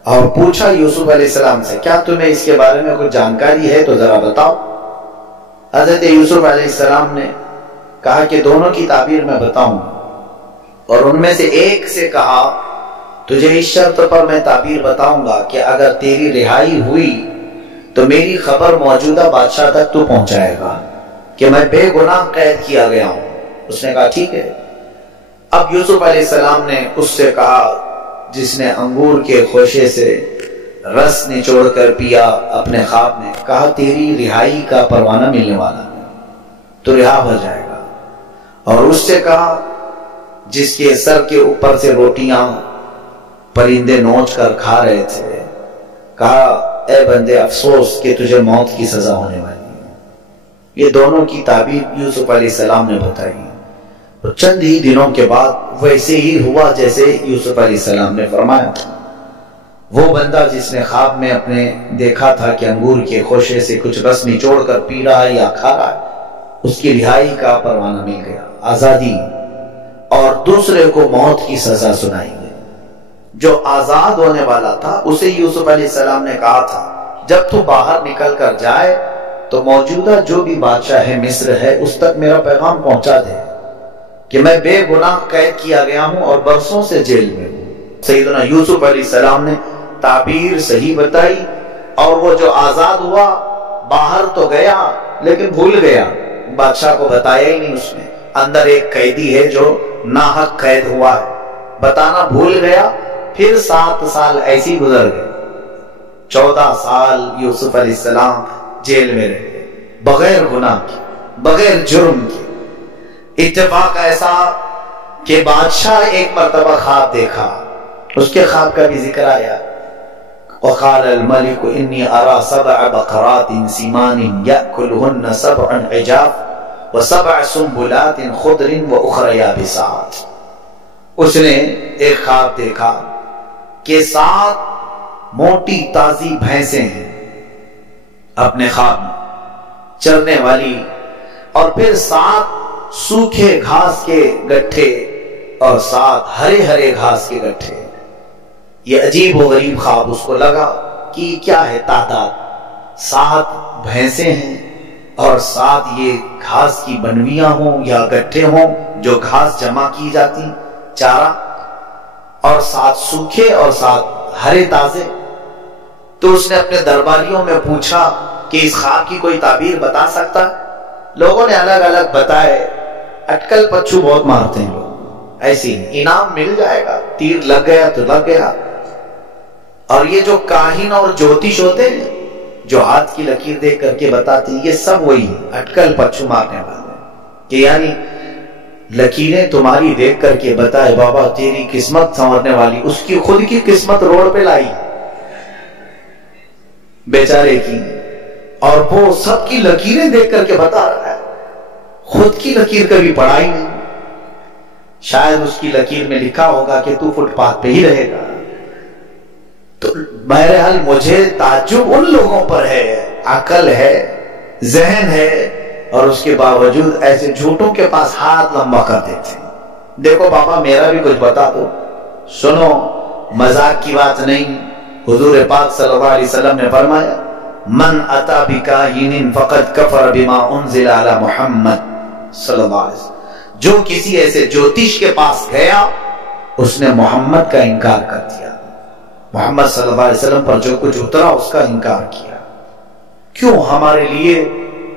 اور پوچھا یوسف علیہ السلام سے کیا تمہیں اس کے بارے میں کچھ جانکاری ہے تو ذرا بتاؤ۔ حضرت یوسف علیہ السلام نے کہا کہ دونوں کی تعبیر میں بتاؤں، اور ان میں سے ایک سے کہا تجھے اس شرط پر میں تعبیر بتاؤں گا کہ اگر تیری رہائی ہوئی تو میری خبر موجودہ بادشاہ تک تو پہنچائے گا کہ میں بے گناہ قید کیا گیا ہوں۔ اس نے کہا ٹھیک ہے۔ اب یوسف علیہ السلام نے اس سے کہا جس نے انگور کے خوشے سے رس نچوڑ کر پیا اپنے خواب میں، کہا تیری رہائی کا پروانہ ملنے والا ہے، تو رہا ہو جائے گا۔ اور اس سے کہا جس کے سر کے اوپر سے روٹیاں پرندے نوچ کر کھا رہے تھے، کہا اے بندے افسوس کہ تجھے موت کی سزا ہونے والی ہے۔ یہ دونوں کی تعبیر یوسف علیہ السلام نے بتائی۔ تو چند ہی دنوں کے بعد ویسے ہی ہوا جیسے یوسف علیہ السلام نے فرمایا تھا۔ وہ بندہ جس نے خواب میں اپنے دیکھا تھا کہ انگور کے خوشے سے کچھ رس نچوڑ کر پی رہا ہے یا کھا رہا ہے، اس کی رہائی کا پروانہ مل گیا، آزادی، اور دوسرے کو موت کی سزا سنائی گئی۔ جو آزاد ہونے والا تھا اسے یوسف علیہ السلام نے کہا تھا جب تو باہر نکل کر جائے تو موجودہ جو بھی بادشاہ مصر ہے اس تک میرا پیغام پہنچا دے کہ میں بے گناہ قید کیا گیا ہوں اور برسوں سے جیل میں ہوں۔ سیدنا یوسف علیہ السلام نے تعبیر صحیح بتائی، اور وہ جو آزاد ہوا باہر تو گیا لیکن بھول گیا، بادشاہ کو بتایا ہی نہیں اس نے۔ اندر ایک قیدی ہے جو ناحق قید ہوا ہے، بتانا بھول گیا۔ پھر 7 سال ایسی گزر گئے، 14 سال یوسف علیہ السلام جیل میں رہے بغیر گناہ کے، بغیر جرم کے۔ اتفاق ایسا کہ بادشاہ ایک مرتبہ خواب دیکھا، اس کے خواب کا بھی ذکر آیا، وقال الملك انی ارى 7 بقرات سمان یأکلهن 7 عجاف و7 سنبلات خضر واخر یابسات۔ اس نے ایک خواب دیکھا کہ 7 موٹی تازی بھینسیں ہیں اپنے خواب میں چرنے والی، اور پھر 7 سوکھے گھاس کے گٹھے اور 7 ہرے ہرے گھاس کے گٹھے۔ یہ عجیب و غریب خواب اس کو لگا کہ کیا ہے تعداد، 7 بھینسیں ہیں اور ساتھ یہ گھاس کی بنویاں ہوں یا گٹھے ہوں جو گھاس جمع کی جاتی چارہ، اور ساتھ سوکھے اور ساتھ ہرے تازے۔ تو اس نے اپنے درباریوں میں پوچھا کہ اس خواب کی کوئی تعبیر بتا سکتا ہے؟ لوگوں نے الگ الگ بتائے۔ اٹکل پچھو بہت مارتے ہیں لوگ، ایسی انعام مل جائے گا، تیر لگ گیا تو لگ گیا۔ اور یہ جو کاہن اور جوتش ہوتے ہیں جو ہاتھ کی لکیر دیکھ کر کے بتاتے ہیں، یہ سب وہی اٹکل پچھو مارنے والے کہ یعنی لکیریں تمہاری دیکھ کر کے بتائے بابا تیری قسمت سنورنے والی، اس کی خود کی قسمت روڈ پہ لائی بیچارے کی، اور وہ سب کی لکیریں دیکھ کر کے بتا رہا ہے، خود کی لکیر کبھی پڑھائی نہیں۔ شاید اس کی لکیر میں لکھا ہوگا کہ تو فٹ پاتھ پہ ہی رہے گا۔ تو بہرحال مجھے تعجب ان لوگوں پر ہے، عقل ہے، ذہن ہے، اور اس کے باوجود ایسے جھوٹوں کے پاس ہاتھ لمبا کر دیتے ہیں۔ دیکھو بابا میرا بھی کچھ بتا دو، سنو، مذاق کی بات نہیں۔ حضور پاک صلی اللہ علیہ وسلم نے فرمایا من اتا بکاہن فقد کفر بما انزل علی محمد صلی اللہ علیہ وسلم، جو کسی ایسے جوتش کے پاس گیا اس نے محمد کا انکار کر دیا، محمد صلی اللہ علیہ وسلم پر جو کچھ اترا اس کا انکار کیا۔ کیوں؟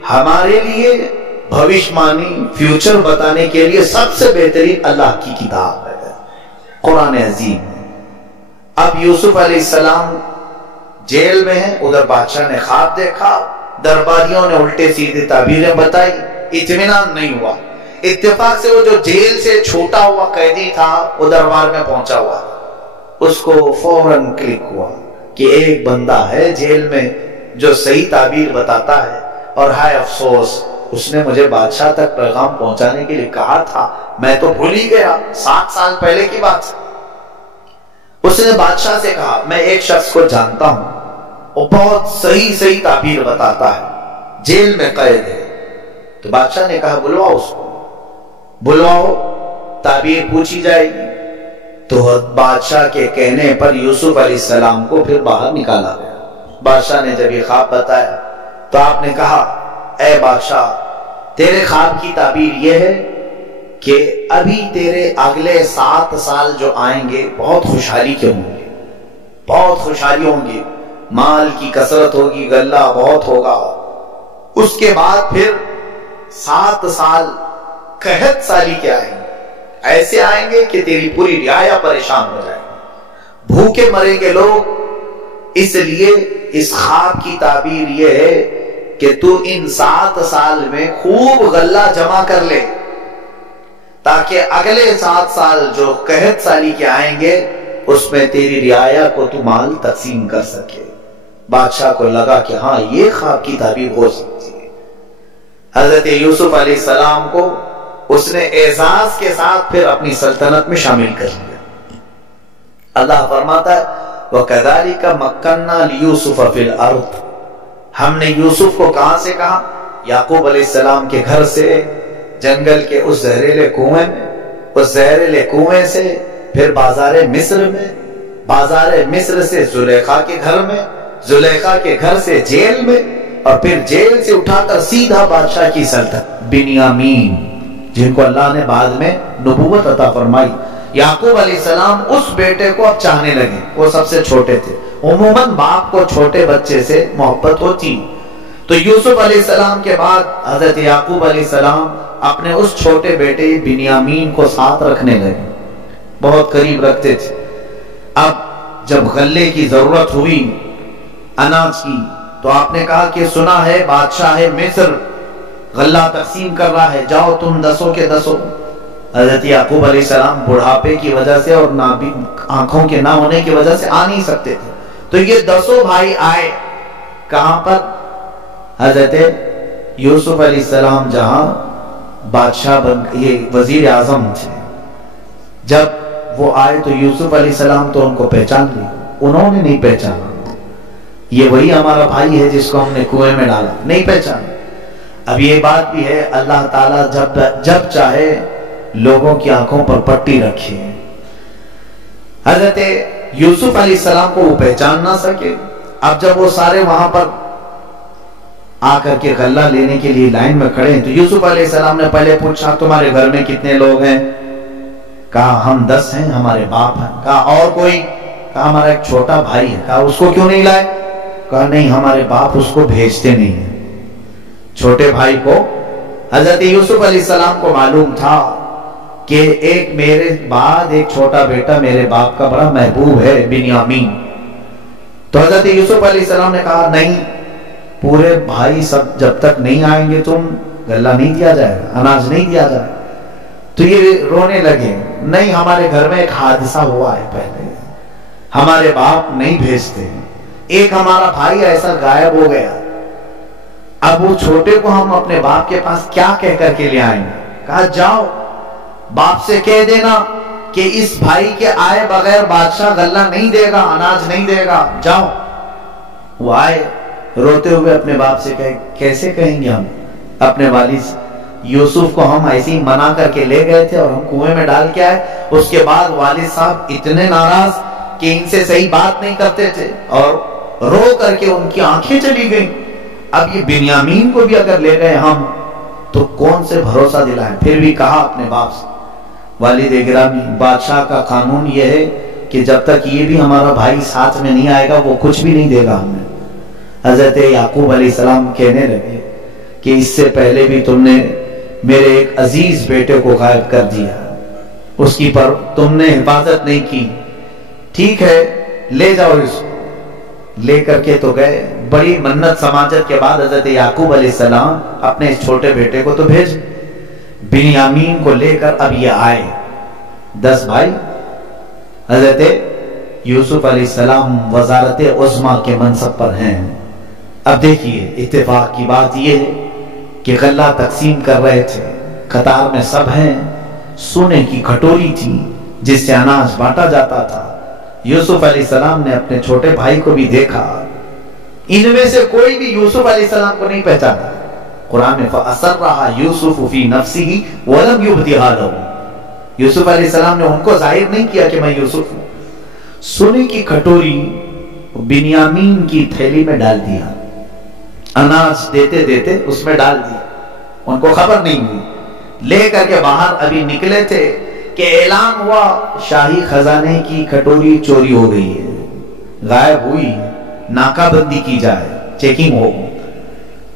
ہمارے لیے بھوشمانی، فیوچر بتانے کے لیے سب سے بہترین اللہ کی کتاب ہے، قرآن عظیم۔ اب یوسف علیہ السلام جیل میں ہیں، ادھر بادشاہ نے خواب دیکھا، درباریوں نے الٹے سیدھے تعبیریں بتائی، اطمینان نہیں ہوا۔ اتفاق سے وہ جو جیل سے چھوٹا ہوا قیدی تھا وہ دربار میں پہنچا ہوا، اس کو فوراً کلک ہوا کہ ایک بندہ ہے جیل میں جو صحیح تعبیر بتاتا ہے، اور ہائے افسوس اس نے مجھے بادشاہ تک پیغام پہنچانے کے لیے کہا تھا، میں تو بھول ہی گیا، 7 سال پہلے کی بات۔ اس نے بادشاہ سے کہا میں ایک شخص کو جانتا ہوں، وہ بہت صحیح تعبیر بتاتا ہے، جیل میں قید ہے۔ تو بادشاہ نے کہا بلواؤ اس کو، بلواؤ، تعبیر پوچھی جائے گی۔ تو بادشاہ کے کہنے پر یوسف علیہ السلام کو پھر باہر نکالا گیا۔ بادشاہ نے جب یہ خواب بتایا تو آپ نے کہا اے بادشاہ تیرے خواب کی تعبیر یہ ہے کہ ابھی تیرے اگلے 7 سال جو آئیں گے بہت خوشحالی کے ہوں گے، بہت خوشحالی ہوں گی، مال کی کثرت ہوگی، غلہ بہت ہوگا۔ اس کے بعد پھر 7 سال قحط سالی کے آئیں گے، ایسے آئیں گے کہ تیری پوری رعایا پریشان ہو جائے گی، بھوکے مریں گے لوگ۔ اس لیے اس خواب کی تعبیر یہ ہے کہ تو ان 7 سال میں خوب غلہ جمع کر لے، تاکہ اگلے 7 سال جو قحط سالی کے آئیں گے اس میں تیری رعایا کو تو مال تقسیم کر سکے۔ بادشاہ کو لگا کہ ہاں یہ خواب کی تعبیر ہو سکتی ہے۔ حضرت یوسف علیہ السلام کو اس نے اعزاز کے ساتھ پھر اپنی سلطنت میں شامل کر لیا۔ اللہ فرماتا ہے وَكَذَلِكَ مَكَّنَّا لِيُوسُفَ فِي الْأَرْضِ، ہم نے یوسف کو کہاں سے کہا؟ یعقوب علیہ السلام کے گھر سے، جنگل کے اس زہریلے کنویں میں، اس زہریلے کنویں سے پھر بازار مصر میں، بازار مصر سے زلیخا کے گھر میں، زلیخا کے گھر سے جیل میں، اور پھر جیل سے اٹھا کر سیدھا بادشاہ کی سلطنت۔ بنیامین جن کو اللہ نے بعد میں نبوت عطا فرمائی، یعقوب علیہ السلام اس بیٹے کو اب چاہنے لگے، وہ سب سے چھوٹے تھے، عموماً باپ کو چھوٹے بچے سے محبت ہوتی، تو یوسف علیہ السلام کے بعد حضرت یعقوب علیہ السلام اپنے اس چھوٹے بیٹے بنیامین کو ساتھ رکھنے لگے، بہت قریب رکھتے تھے۔ اب جب غلے کی ضرورت ہوئی، اناج کی، تو آپ نے کہا کہ سنا ہے بادشاہ مصر غلہ تقسیم کر رہا ہے، جاؤ تم 10 کے 10۔ حضرت یعقوب علیہ السلام بڑھاپے کی وجہ سے اور آنکھوں کے نہ ہونے کی وجہ سے آ نہیں سکتے تھے، تو یہ 10 بھائی آئے کہاں پر؟ حضرت یوسف علیہ السلام جہاں بادشاہ یہ وزیر اعظم تھے، جب وہ آئے تو یوسف علیہ السلام تو ان کو پہچان لی، انہوں نے نہیں پہچانا یہ وہی ہمارا بھائی ہے جس کو ہم نے کنویں میں ڈالا، نہیں پہچانا۔ اب یہ بات بھی ہے اللہ تعالیٰ جب چاہے لوگوں کی آنکھوں پر پٹی رکھے۔ حضرت یوسف علیہ السلام کو وہ پہچان نہ سکے۔ اب جب وہ سارے وہاں پر آ کر کے غلہ لینے کے لیے لائن میں کھڑے ہیں. تو یوسف علیہ السلام نے پہلے پوچھا تمہارے گھر میں کتنے لوگ ہیں؟ کہا ہم 10 ہیں، ہمارے باپ ہیں. کہا اور کوئی؟ کہا ہمارا ایک چھوٹا بھائی ہے. کہا اس کو کیوں نہیں لائے؟ کہا نہیں ہمارے باپ اس کو بھیجتے نہیں ہیں. چھوٹے بھائی کو حضرت یوسف علیہ السلام کو معلوم تھا کہ ایک میرے بعد ایک چھوٹا بیٹا میرے باپ کا بڑا محبوب ہے، بنیامین. تو حضرت یوسف علیہ السلام نے کہا نہیں، پورے بھائی سب جب تک نہیں آئیں گے تم غلہ نہیں دیا جائے گا، اناج نہیں دیا جائے گا. تو یہ رونے لگے. نہیں ہمارے گھر میں ایک حادثہ ہوا ہے، پہلے ہمارے باپ نہیں بھیجتے، ایک ہمارا بھائی ایسا غائب ہو گیا. اب وہ چھوٹے کو ہم اپنے باپ کے پاس کیا کہہ کر کے لے آئیں گے؟ کہا جاؤ باپ سے کہہ دینا کہ اس بھائی کے آئے بغیر بادشاہ غلہ نہیں دے گا، اناج نہیں دے گا. جاؤ. وہ آئے روتے ہوئے اپنے باپ سے کہے کیسے کہیں گے ہم اپنے والد یوسف کو ہم ایسے ہی منع کر کے لے گئے تھے اور ہم کنویں میں ڈال کے آئے. اس کے بعد والد صاحب اتنے ناراض کہ ان سے صحیح بات نہیں کرتے تھے اور رو کر کے ان کی آنکھیں چلی گئیں. اب یہ بنیامین کو بھی اگر لے گئے ہم تو کون سے بھروسہ دلائیں؟ پھر بھی کہا اپنے باپ سے والد گرامی بادشاہ کا قانون یہ ہے کہ جب تک یہ بھی ہمارا بھائی ساتھ میں نہیں آئے گا وہ کچھ بھی نہیں دے گا ہمیں. حضرت یعقوب علیہ السلام کہنے لگے کہ اس سے پہلے بھی تم نے میرے ایک عزیز بیٹے کو غائب کر دیا، اس کی پر تم نے حفاظت نہیں کی. ٹھیک ہے لے جاؤ اس کو. لے کر کے تو گئے. بڑی منت سماجت کے بعد حضرت یعقوب علیہ السلام اپنے اس چھوٹے بیٹے کو تو بھیج. بنیامین کو لے کر اب یہ آئے 10 بھائی. حضرت یوسف علیہ السلام وزارت عظمیٰ کے منصب پر ہیں. اب دیکھیے اتفاق کی بات یہ ہے کہ غلہ تقسیم کر رہے تھے، قطار میں سب ہیں. سونے کی کھٹوری تھی جس سے اناج بانٹا جاتا تھا. یوسف علیہ السلام نے اپنے چھوٹے بھائی کو بھی دیکھا. ان میں سے کوئی بھی یوسف علیہ السلام کو نہیں پہچانا. قرآن میں فَأَسَرَّهَا يُوسُفُ فِي نَفْسِهِ وَلَمْ يُبْدِهَا لَهُ. یوسف علیہ السلام نے ان کو ظاہر نہیں کیا کہ میں یوسف ہوں. سونے کی کھٹوری بنیامین کی تھیلی میں ڈال دیا، اناج دیتے دیتے اس میں ڈال دیا. ان کو خبر نہیں ہوئی. لے کر کے باہر ابھی نکلے تھے کہ اعلان ہوا شاہی خزانے کی کھٹوری چوری ہو گئی ہے، غائب ہوئی، ناکہ بندی کی جائے، چیکنگ ہو.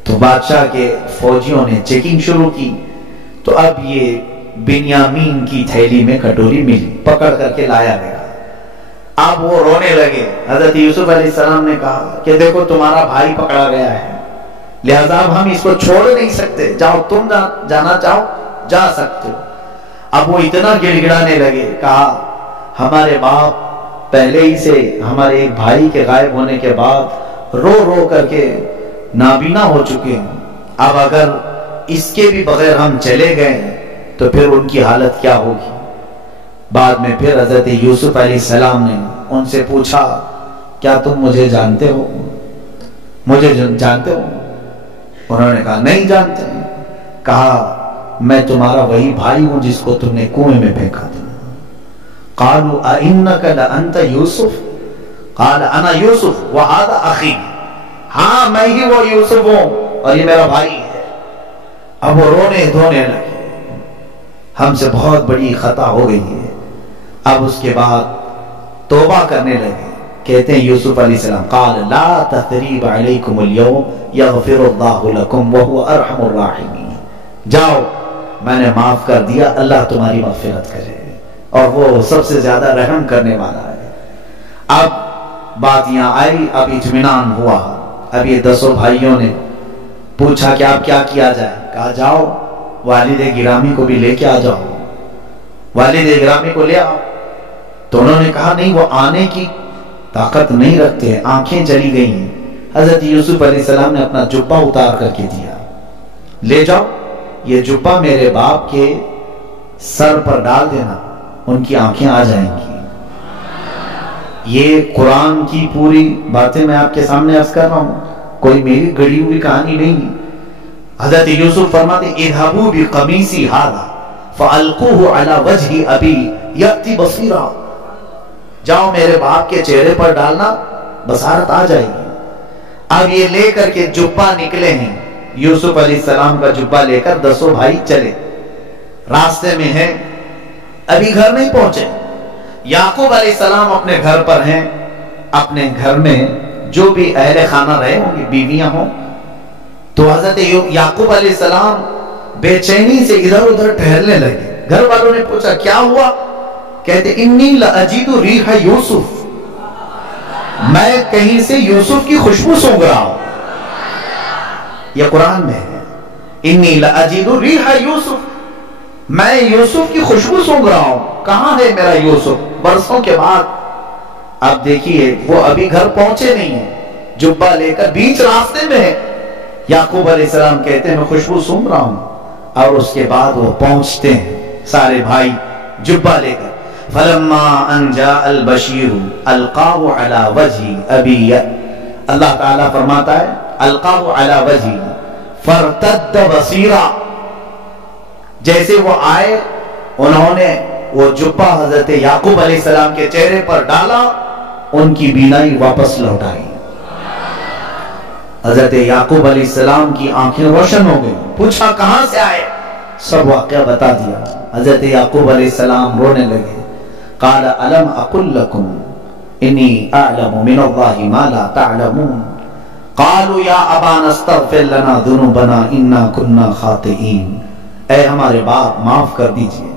تو بادشاہ کے فوجیوں نے چیکنگ شروع کی. تو اب یہ بنیامین کی تھیلی میں کھٹوری ملی، پکڑ کر کے لایا گیا. اب وہ رونے لگے. حضرت یوسف علیہ السلام نے کہا کہ دیکھو تمہارا بھائی پکڑا گیا ہے، لہذا اب ہم اس کو چھوڑ نہیں سکتے. جاؤ تم جانا چاہو جا سکتے ہو. اب وہ اتنا گڑ گڑانے لگے. کہا ہمارے باپ پہلے ہی سے ہمارے ایک بھائی کے غائب ہونے کے بعد رو رو کر کے نابینا ہو چکے ہیں. اب اگر اس کے بھی بغیر ہم چلے گئے تو پھر ان کی حالت کیا ہوگی. بعد میں پھر حضرت یوسف علیہ السلام نے ان سے پوچھا کیا تم مجھے جانتے ہو؟ مجھے جانتے ہو؟ انہوں نے کہا نہیں جانتے. کہا میں تمہارا وہی بھائی ہوں جس کو تم نے کنویں میں پھینکا تھا. قالوا أئنك لأنت یوسف قال انا یوسف وهذا اخی. ہاں میں ہی وہ یوسف ہوں اور یہ میرا بھائی ہے. اب وہ رونے دھونے لگے. ہم سے بہت بڑی خطا ہو گئی ہے. اب اس کے بعد توبہ کرنے لگے. کہتے ہیں یوسف علیہ السلام قال لا تثریب علیکم اليوم یغفر اللہ لکم وهو ارحم الراحمین. جاؤ میں نے معاف کر دیا، اللہ تمہاری مغفرت کرے اور وہ سب سے زیادہ رحم کرنے والا ہے. اب بات یہاں آئی. اب اطمینان ہوا. اب یہ 10 بھائیوں نے پوچھا کہ اب کیا کیا جائے. کہا جاؤ والد گرامی کو بھی لے کے آ جاؤ. والد گرامی کو لے آؤ. تو انہوں نے کہا نہیں وہ آنے کی طاقت نہیں رکھتے، آنکھیں چلی گئی ہیں. حضرت یوسف علیہ السلام نے اپنا جبہ اتار کر کے دیا. لے جاؤ یہ جبہ میرے باپ کے سر پر ڈال دینا، ان کی آنکھیں آ جائیں گی. یہ قرآن کی پوری باتیں میں آپ کے سامنے عرض کر رہا ہوں، کوئی میری گڑی ہوئی کہانی نہیں. حضرت یوسف فرماتے اذهبوا بقمیصی ھذا فالقوه علی وجه ابی یأتی بصیرا. جاؤ میرے باپ کے چہرے پر ڈالنا، بصارت آ جائے گی. اب یہ لے کر کے جبہ نکلے ہیں، یوسف علیہ السلام کا جبہ لے کر 10 بھائی چلے، راستے میں ہیں، ابھی گھر نہیں پہنچے۔ یعقوب علیہ السلام اپنے گھر پر ہیں، اپنے گھر میں جو بھی اہل خانہ رہے ہوں گے، بیویاں ہوں، تو حضرت یعقوب علیہ السلام بے چینی سے ادھر ادھر ٹہلنے لگے۔ گھر والوں نے پوچھا کیا ہوا؟ کہتے انی لأجد ریح یوسف، میں کہیں سے یوسف کی خوشبو سونگھ رہا ہوں۔ یہ قرآن میں ہے، انی لأجد ریح یوسف، میں یوسف کی خوشبو سونگھ رہا ہوں۔ کہاں ہے میرا یوسف؟ برسوں کے بعد اب دیکھیے وہ ابھی گھر پہنچے نہیں ہیں، جبہ لے کر بیچ راستے میں ہے۔ یعقوب علیہ السلام کہتے ہیں میں خوشبو سونگھ رہا ہوں، اور اس کے بعد وہ پہنچتے ہیں سارے بھائی جبہ لے کر۔ فلما ان جاء البشیر القاہ علی وجہ ابی، اللہ تعالیٰ فرماتا ہے القاہ علی وجہ فارتد بصیرا، جیسے وہ آئے انہوں نے وہ جبہ حضرت یعقوب علیہ السلام کے چہرے پر ڈالا، ان کی بینائی واپس لوٹ آئی۔ حضرت یعقوب علیہ السلام کی آنکھیں روشن ہو گئی۔ پوچھا کہاں سے آئے؟ سب واقعہ بتا دیا۔ حضرت یعقوب علیہ السلام رونے لگے۔ قال الم اقل لكم انی اعلم من اللہ ما لا تعلمون قالوا یا ابانا استغفر لنا ذنوبنا انا كنا خاطئین، اے ہمارے باپ معاف کر دیجئے۔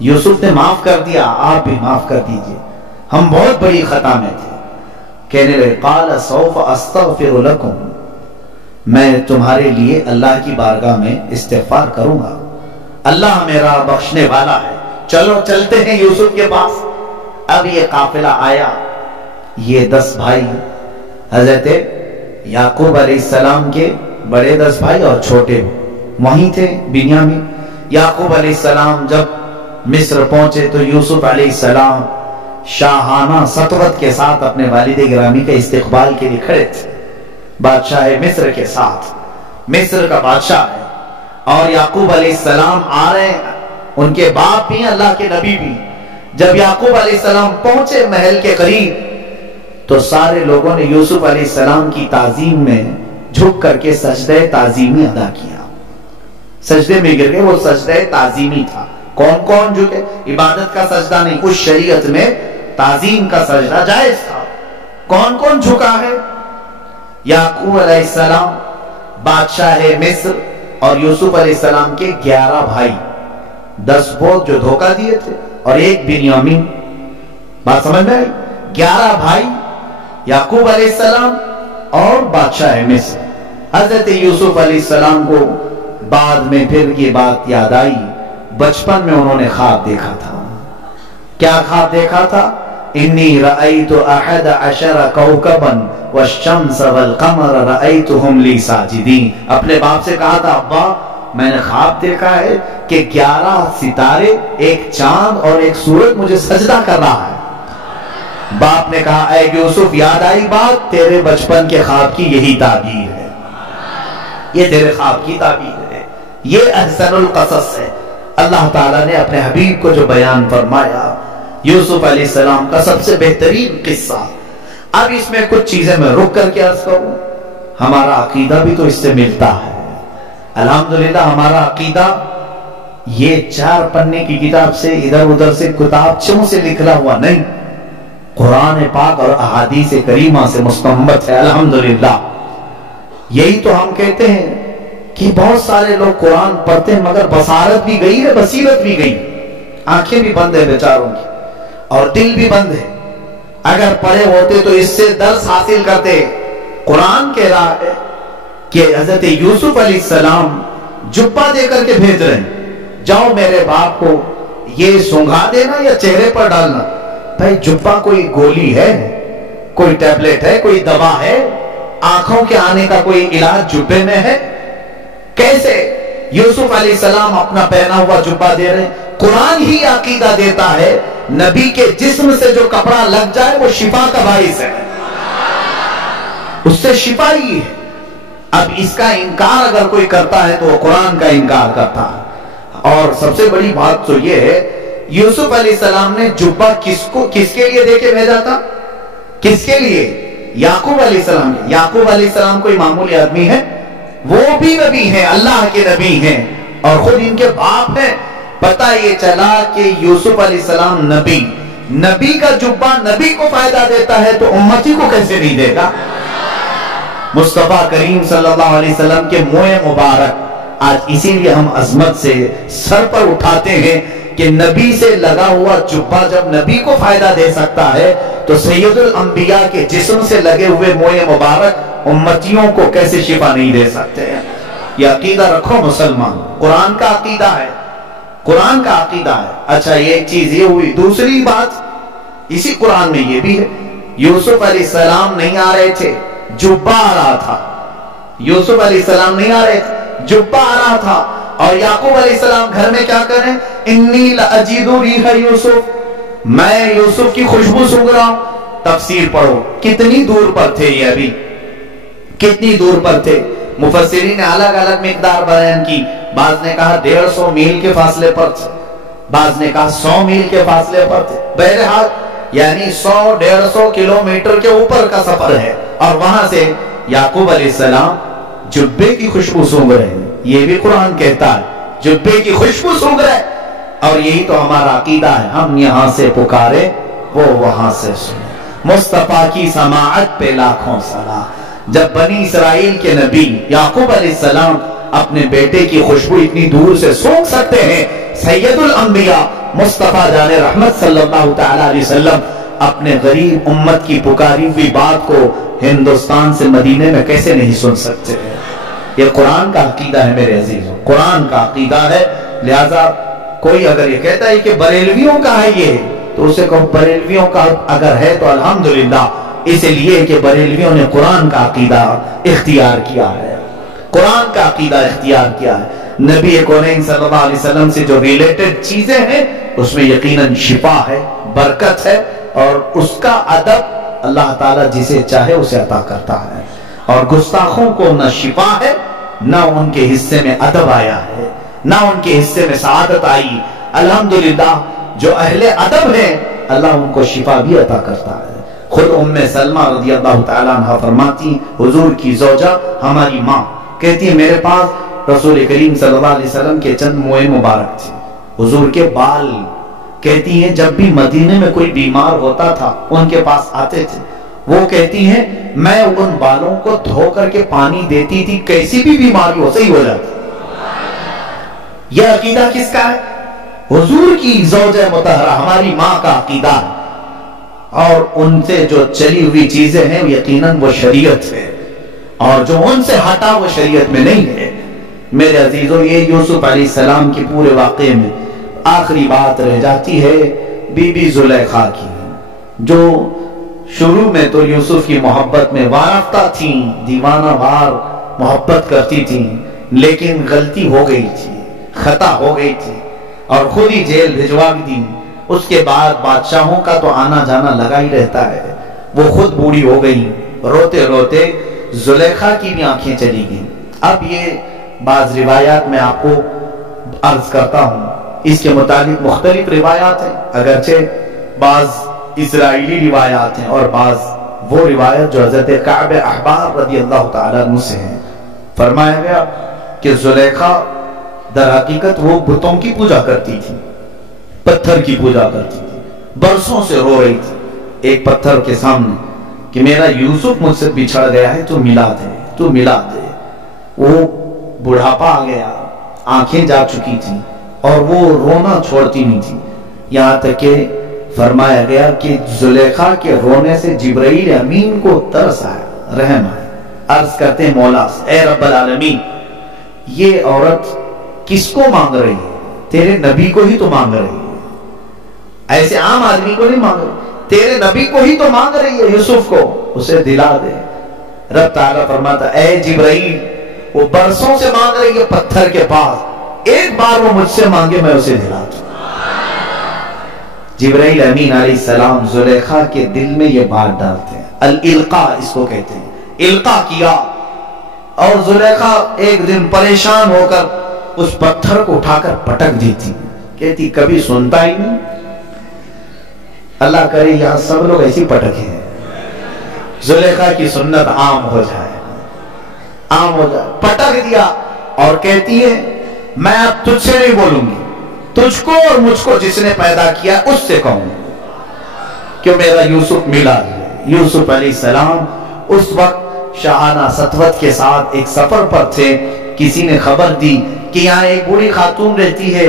یوسف نے معاف کر دیا، آپ بھی معاف کر دیجئے، ہم بہت بڑی خطا میں تھے۔ کہنے لگے قال سوف استغفر لكم، میں تمہارے لیے اللہ کی بارگاہ میں استغفار کروں گا، اللہ میرا بخشنے والا ہے۔ چلو چلتے ہیں یوسف کے پاس۔ اب یہ قافلہ آیا، یہ 10 بھائی حضرت یعقوب علیہ السلام کے بڑے 10 بھائی اور چھوٹے وہیں تھے بنیامین۔ یعقوب علیہ السلام جب مصر پہنچے تو یوسف علیہ السلام شاہانہ سطوت کے ساتھ اپنے والد گرامی کے استقبال کے لیے کھڑے تھے، بادشاہ مصر کے ساتھ، مصر کا بادشاہ ہے، اور یعقوب علیہ السلام آ رہے ہیں، ان کے باپ بھی اللہ کے نبی بھی۔ جب یعقوب علیہ السلام پہنچے محل کے قریب تو سارے لوگوں نے یوسف علیہ السلام کی تعظیم میں جھک کر کے سجدہ تعظیمی ادا کیا، سجدے میں گر گئے، وہ سجدہ تعظیمی تھا۔ کون کون جھکے؟ عبادت کا سجدہ نہیں، اس شریعت میں تعظیم کا سجدہ جائز تھا۔ کون کون جھکا ہے؟ یعقوب علیہ السلام، بادشاہ مصر، اور یوسف علیہ السلام کے 11 بھائی، 10 وہ جو دھوکہ دیے تھے اور ایک بنیامین۔ بات سمجھ میں آئی؟ 11 بھائی، یعقوب علیہ السلام اور بادشاہ مصر۔ حضرت یوسف علیہ السلام کو بعد میں پھر یہ بات یاد آئی، بچپن میں انہوں نے خواب دیکھا تھا۔ کیا خواب دیکھا تھا؟ انی رأیت 11 کوكبا والشمس والقمر رأیتهم لی ساجدین۔ اپنے باپ سے کہا تھا ابا میں نے خواب دیکھا ہے کہ 11 ستارے، ایک چاند اور ایک سورج مجھے سجدہ کر رہا ہے۔ باپ نے کہا اے یوسف یاد آئی بات، تیرے بچپن کے خواب کی یہی تعبیر ہے، یہ تیرے خواب کی تعبیر ہے۔ یہ احسن القصص ہے، اللہ تعالیٰ نے اپنے حبیب کو جو بیان فرمایا، یوسف علیہ السلام کا سب سے بہترین قصہ۔ اب اس میں کچھ چیزیں میں رک کر کے عرض کروں، ہمارا عقیدہ بھی تو اس سے ملتا ہے۔ الحمدللہ ہمارا عقیدہ یہ 4 پنے کی کتاب سے، ادھر ادھر سے کتابچوں سے لکھا ہوا نہیں، قرآن پاک اور احادیث کریمہ سے مستنبط ہے۔ الحمدللہ یہی تو ہم کہتے ہیں کہ بہت سارے لوگ قرآن پڑھتے ہیں مگر بصارت بھی گئی ہے، بصیرت بھی گئی، آنکھیں بھی بند ہے بیچاروں کی اور دل بھی بند ہے۔ اگر پڑھے ہوتے تو اس سے درس حاصل کرتے۔ قرآن کہہ رہا ہے کہ حضرت یوسف علیہ السلام جبہ دے کر کے بھیج رہے ہیں، جاؤ میرے باپ کو یہ سنگھا دینا یا چہرے پر ڈالنا۔ بھائی جبہ کوئی گولی ہے، کوئی ٹیبلٹ ہے، کوئی دوا ہے؟ آنکھوں کے آنے کا کوئی علاج جبے میں ہے؟ کیسے یوسف علیہ السلام اپنا پہنا ہوا جبہ دے رہے ہیں؟ قرآن ہی عقیدہ دیتا ہے نبی کے جسم سے جو کپڑا لگ جائے وہ شفا کا باعث ہے، اس سے شفا ہی ہے۔ اب اس کا انکار اگر کوئی کرتا ہے تو وہ قرآن کا انکار کرتا ہے۔ اور سب سے بڑی بات تو یہ ہے، یوسف علیہ السلام نے جبہ کس کے لیے دے کے بھیجا تھا؟ کس کے لیے؟ یعقوب علیہ السلام کے، یعقوب علیہ السلام کوئی معمولی آدمی ہے؟ وہ بھی نبی ہیں، اللہ کے نبی ہیں، اور خود ان کے باپ ہیں۔ پتہ یہ چلا کہ یوسف علیہ السلام نبی کا جبہ نبی کو فائدہ دیتا ہے تو امتی کو کیسے نہیں دے گا؟ مصطفیٰ کریم صلی اللہ علیہ وسلم کے منہ مبارک آج اسی لیے ہم عظمت سے سر پر اٹھاتے ہیں کہ نبی سے لگا ہوا جبہ جب نبی کو فائدہ دے سکتا ہے تو سید الانبیاء کے جسم سے لگے ہوئے منہ مبارک امتیوں کو کیسے شفا نہیں دے سکتے ہیں؟ یہ عقیدہ رکھو مسلمان، قرآن کا عقیدہ ہے، قرآن کا عقیدہ ہے۔ اچھا یہ ایک چیز یہ ہوئی، دوسری بات اسی قرآن میں یہ بھی ہے، یوسف علیہ السلام نہیں آ رہے تھے، جبہ آ رہا تھا۔ یوسف علیہ السلام نہیں آ رہے تھے، جبہ آ رہا تھا، اور یعقوب علیہ السلام گھر میں کیا کریں؟ انی لأجد ریح یوسف، میں یوسف کی خوشبو سونگھ رہا ہوں۔ تفسیر پڑھو کتنی دور پر تھے یہ، ابھی کتنی دور پر تھے؟ مفسرین نے الگ الگ مقدار بیان کی، بعض نے کہا 150 میل کے فاصلے پر تھے، بعض نے کہا 100 میل کے فاصلے پر تھے، بہرحال یعنی 100-150 کلومیٹر کے اوپر کا سفر ہے، اور وہاں سے یعقوب علیہ السلام جبے کی خوشبو سونگھ رہے ہیں۔ یہ بھی قرآن کہتا ہے جبے کی خوشبو سونگھ رہے، اور یہی تو ہمارا عقیدہ ہے، ہم یہاں سے پکارے وہ وہاں سے سنے۔ مصطفیٰ کی سماعت پہ لاکھوں صلاح۔ جب بنی اسرائیل کے نبی یعقوب علیہ السلام اپنے بیٹے کی خوشبو اتنی دور سے سونگھ سکتے ہیں، سید الانبیاء مصطفیٰ جان رحمت صلی اللہ تعالی علیہ وسلم اپنے غریب امت کی پکاری ہوئی بات کو ہندوستان سے مدینے میں کیسے نہیں سن سکتے ہیں؟ یہ قرآن کا عقیدہ ہے میرے عزیزوں، قرآن کا عقیدہ ہے۔ لہذا کوئی اگر یہ کہتا ہے کہ بریلویوں کا ہے یہ، تو اسے کہو بریلویوں کا اگر ہے تو الحمدللہ، اس لیے کہ بریلویوں نے قرآن کا عقیدہ اختیار کیا ہے، قرآن کا عقیدہ اختیار کیا ہے۔ نبی کونین صلی اللہ علیہ وسلم سے جو ریلیٹڈ چیزیں ہیں اس میں یقیناً شفا ہے، برکت ہے، اور اس کا ادب اللہ تعالیٰ جسے چاہے اسے عطا کرتا ہے، اور گستاخوں کو نہ شفا ہے، نہ ان کے حصے میں ادب آیا ہے، نہ ان کے حصے میں سعادت آئی۔ الحمدللہ جو اہل ادب ہیں اللہ ان کو شفا بھی عطا کرتا ہے۔ خود ام سلمہ رضی اللہ تعالیٰ عنہ فرماتی، حضور کی زوجہ ہماری ماں کہتی ہے میرے پاس رسول کریم صلی اللہ علیہ وسلم کے چند موئے مبارک تھے، حضور کے بال، کہتی ہیں جب بھی مدینے میں کوئی بیمار ہوتا تھا ان کے پاس آتے تھے، وہ کہتی ہیں میں ان بالوں کو دھو کر کے پانی دیتی تھی، کیسی بھی بیماری ہو صحیح ہو جاتی۔ یہ عقیدہ کس کا ہے؟ حضور کی زوجہ مطہرہ ہماری ماں کا عقیدہ ہے، اور ان سے جو چلی ہوئی چیزیں ہیں یقیناً وہ شریعت ہے، اور جو ان سے ہٹا وہ شریعت میں نہیں ہے۔ میرے عزیزوں یہ یوسف علیہ السلام کے پورے واقعے میں آخری بات رہ جاتی ہے بی بی زلیخا کی، جو شروع میں تو یوسف کی محبت میں وارفتہ تھیں، دیوانہ وار محبت کرتی تھیں، لیکن غلطی ہو گئی تھی، خطا ہو گئی تھی، اور خود ہی جیل بھجوا دی۔ اس کے بعد بادشاہوں کا تو آنا جانا لگا ہی رہتا ہے، وہ خود بوڑھی ہو گئی، روتے روتے زلیخا کی بھی آنکھیں چلی گئیں۔ اب یہ بعض روایات میں آپ کو عرض کرتا ہوں، اس کے متعلق مختلف روایات ہیں، اگرچہ بعض اسرائیلی روایات ہیں اور بعض وہ روایت جو حضرت کعب احبار رضی اللہ تعالیٰ عنہ سے ہیں۔ فرمایا گیا کہ زلیخا در حقیقت وہ بتوں کی پوجا کرتی تھی، پتھر کی پوجا کرتی تھی، برسوں سے رو رہی تھی ایک پتھر کے سامنے کہ میرا یوسف مجھ سے بچھڑ گیا ہے، تو ملا دے، تو ملا دے۔ وہ بڑھاپا آ گیا، آنکھیں جا چکی تھی، اور وہ رونا چھوڑتی نہیں تھی، یہاں تک کہ فرمایا گیا کہ زلیخا کے رونے سے جبرائیل امین کو ترس آیا، رحم آیا، عرض کرتے ہیں مولا سے اے رب العالمین یہ عورت کس کو مانگ رہی ہے؟ تیرے نبی کو ہی تو مانگ رہی ہے، ایسے عام آدمی کو نہیں مانگ رہی، تیرے نبی کو ہی تو مانگ رہی ہے، یوسف کو اسے دلا دے۔ رب تعالیٰ فرماتا اے جبرائیل وہ برسوں سے مانگ رہی ہے پتھر کے پاس، ایک بار وہ مجھ سے مانگے میں اسے دلا دوں۔ جبرائیل امین علیہ السلام زلیخا کے دل میں یہ بات ڈالتے ہیں، الالقاء اس کو کہتے ہیں، القاء کیا، اور زلیخا ایک دن پریشان ہو کر اس پتھر کو اٹھا کر پٹک دیتی، کہتی کبھی سنتا ہی نہیں، اللہ کرے یہاں سب لوگ ایسی پٹکے ہیں، زلیخا کی سنت عام ہو جائے، عام ہو جائے، پٹک دیا اور کہتی ہے میں اب تجھ سے نہیں بولوں گی، تجھ کو اور مجھ کو جس نے پیدا کیا اس سے کہوں، کیوں میرا یوسف ملا ہے۔ یوسف علیہ السلام اس وقت شاہانہ سطوت کے ساتھ ایک سفر پر تھے، کسی نے خبر دی کہ یہاں ایک بوڑھی خاتون رہتی ہے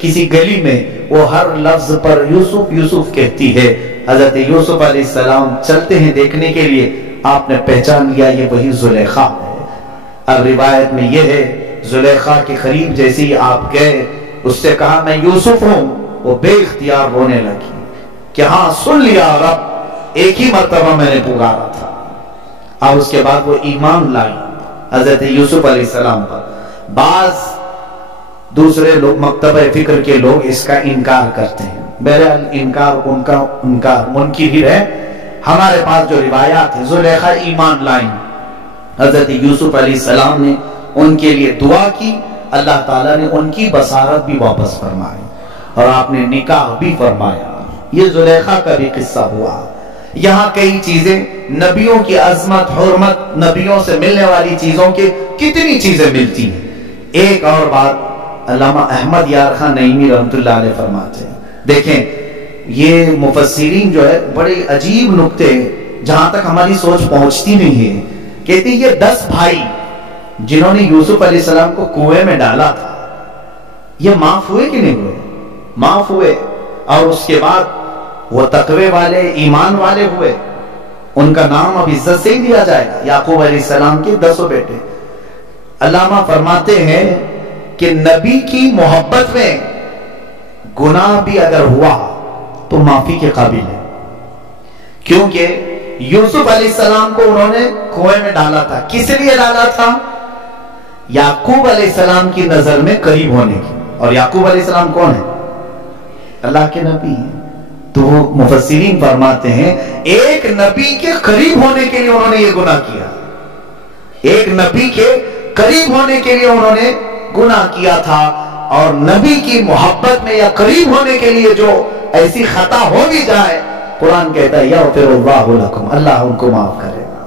کسی گلی میں، وہ ہر لفظ پر یوسف یوسف کہتی ہے۔ حضرت یوسف علیہ السلام چلتے ہیں دیکھنے کے لیے، آپ نے پہچان لیا یہ وہی زلیخا ہے۔ اب روایت میں یہ ہے زلیخا کے قریب جیسے ہی آپ گئے، اس سے کہا میں یوسف ہوں، وہ بے اختیار رونے لگی کہ ہاں سن لیا رب، ایک ہی مرتبہ میں نے پکارا تھا۔ اور اس کے بعد وہ ایمان لائی حضرت یوسف علیہ السلام پر۔ بعض دوسرے لوگ مکتبہ فکر کے لوگ اس کا انکار کرتے ہیں، بہرحال انکار ان کا انکار منکر ہی رہے۔ ہمارے پاس جو روایات ہیں، زلیخا ایمان لائیں، حضرت یوسف علیہ السلام نے ان کے لیے دعا کی، اللہ تعالیٰ نے ان کی بصارت بھی واپس فرمائی اور آپ نے نکاح بھی فرمایا۔ یہ زلیخا کا بھی قصہ ہوا۔ یہاں کئی چیزیں، نبیوں کی عظمت، حرمت، نبیوں سے ملنے والی چیزوں کے کتنی چیزیں ملتی ہیں۔ ایک اور بات علامہ احمد یار خان نعیمی رحمۃ اللہ علیہ فرماتے ہیں، دیکھیں یہ مفسرین جو ہے بڑے عجیب نکتے جہاں تک ہماری سوچ پہنچتی نہیں ہے، کہتے ہیں یہ 10 بھائی جنہوں نے یوسف علیہ السلام کو کنویں میں ڈالا تھا، یہ معاف ہوئے کہ نہیں ہوئے؟ معاف ہوئے، اور اس کے بعد وہ تقوی والے، ایمان والے ہوئے، ان کا نام اب عزت سے ہی دیا جائے گا۔ یعقوب علیہ السلام کے 10 بیٹے۔ علامہ فرماتے ہیں کہ نبی کی محبت میں گناہ بھی اگر ہوا تو معافی کے قابل ہے، کیونکہ یوسف علیہ السلام کو انہوں نے کنویں میں ڈالا تھا، کس لیے ڈالا تھا؟ یعقوب علیہ السلام کی نظر میں قریب ہونے کی، اور یعقوب علیہ السلام کون ہے؟ اللہ کے نبی ہیں۔ تو مفسرین فرماتے ہیں ایک نبی کے قریب ہونے کے لیے انہوں نے یہ گناہ کیا، ایک نبی کے قریب ہونے کے لیے انہوں نے گناہ کیا تھا، اور نبی کی محبت میں یا قریب ہونے کے لیے جو ایسی خطا ہو بھی جائے، قرآن کہتا ہے یغفر اللہ لکم، اللہ ان کو معاف کرے گا،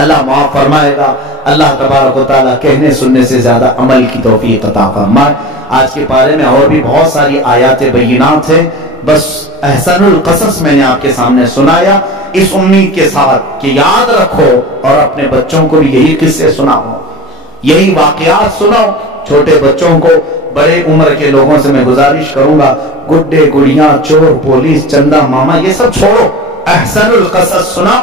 اللہ معاف فرمائے گا۔ اللہ تبارک و تعالیٰ کہنے سننے سے زیادہ عمل کی توفیق عطا فرمائے۔ آج کے پارے میں اور بھی بہت ساری آیات بینات ہیں، بس احسن القصص میں نے آپ کے سامنے سنایا، اس امید کے ساتھ کہ یاد رکھو اور اپنے بچوں کو بھی یہی قصے سناؤ، یہی واقعات سناؤ۔ چھوٹے بچوں کو، بڑے عمر کے لوگوں سے میں گزارش کروں گا، گڈے گڑیاں، چور پولیس، چندہ ماما، یہ سب چھوڑو، احسن القصص سنا۔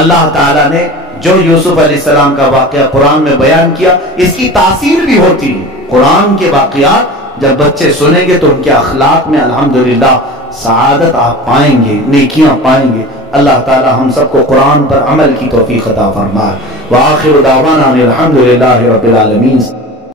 اللہ تعالیٰ نے جو یوسف علیہ السلام کا واقعہ قرآن میں بیان کیا، اس کی تاثیر بھی ہوتی ہے۔ قرآن کے واقعات جب بچے سنیں گے تو ان کے اخلاق میں الحمدللہ سعادت آپ پائیں گے، نیکیاں پائیں گے۔ اللہ تعالی ہم سب کو قرآن پر عمل کی توفیق عطا فرمائے۔ وآخر دعوانا الحمدللہ رب العالمین۔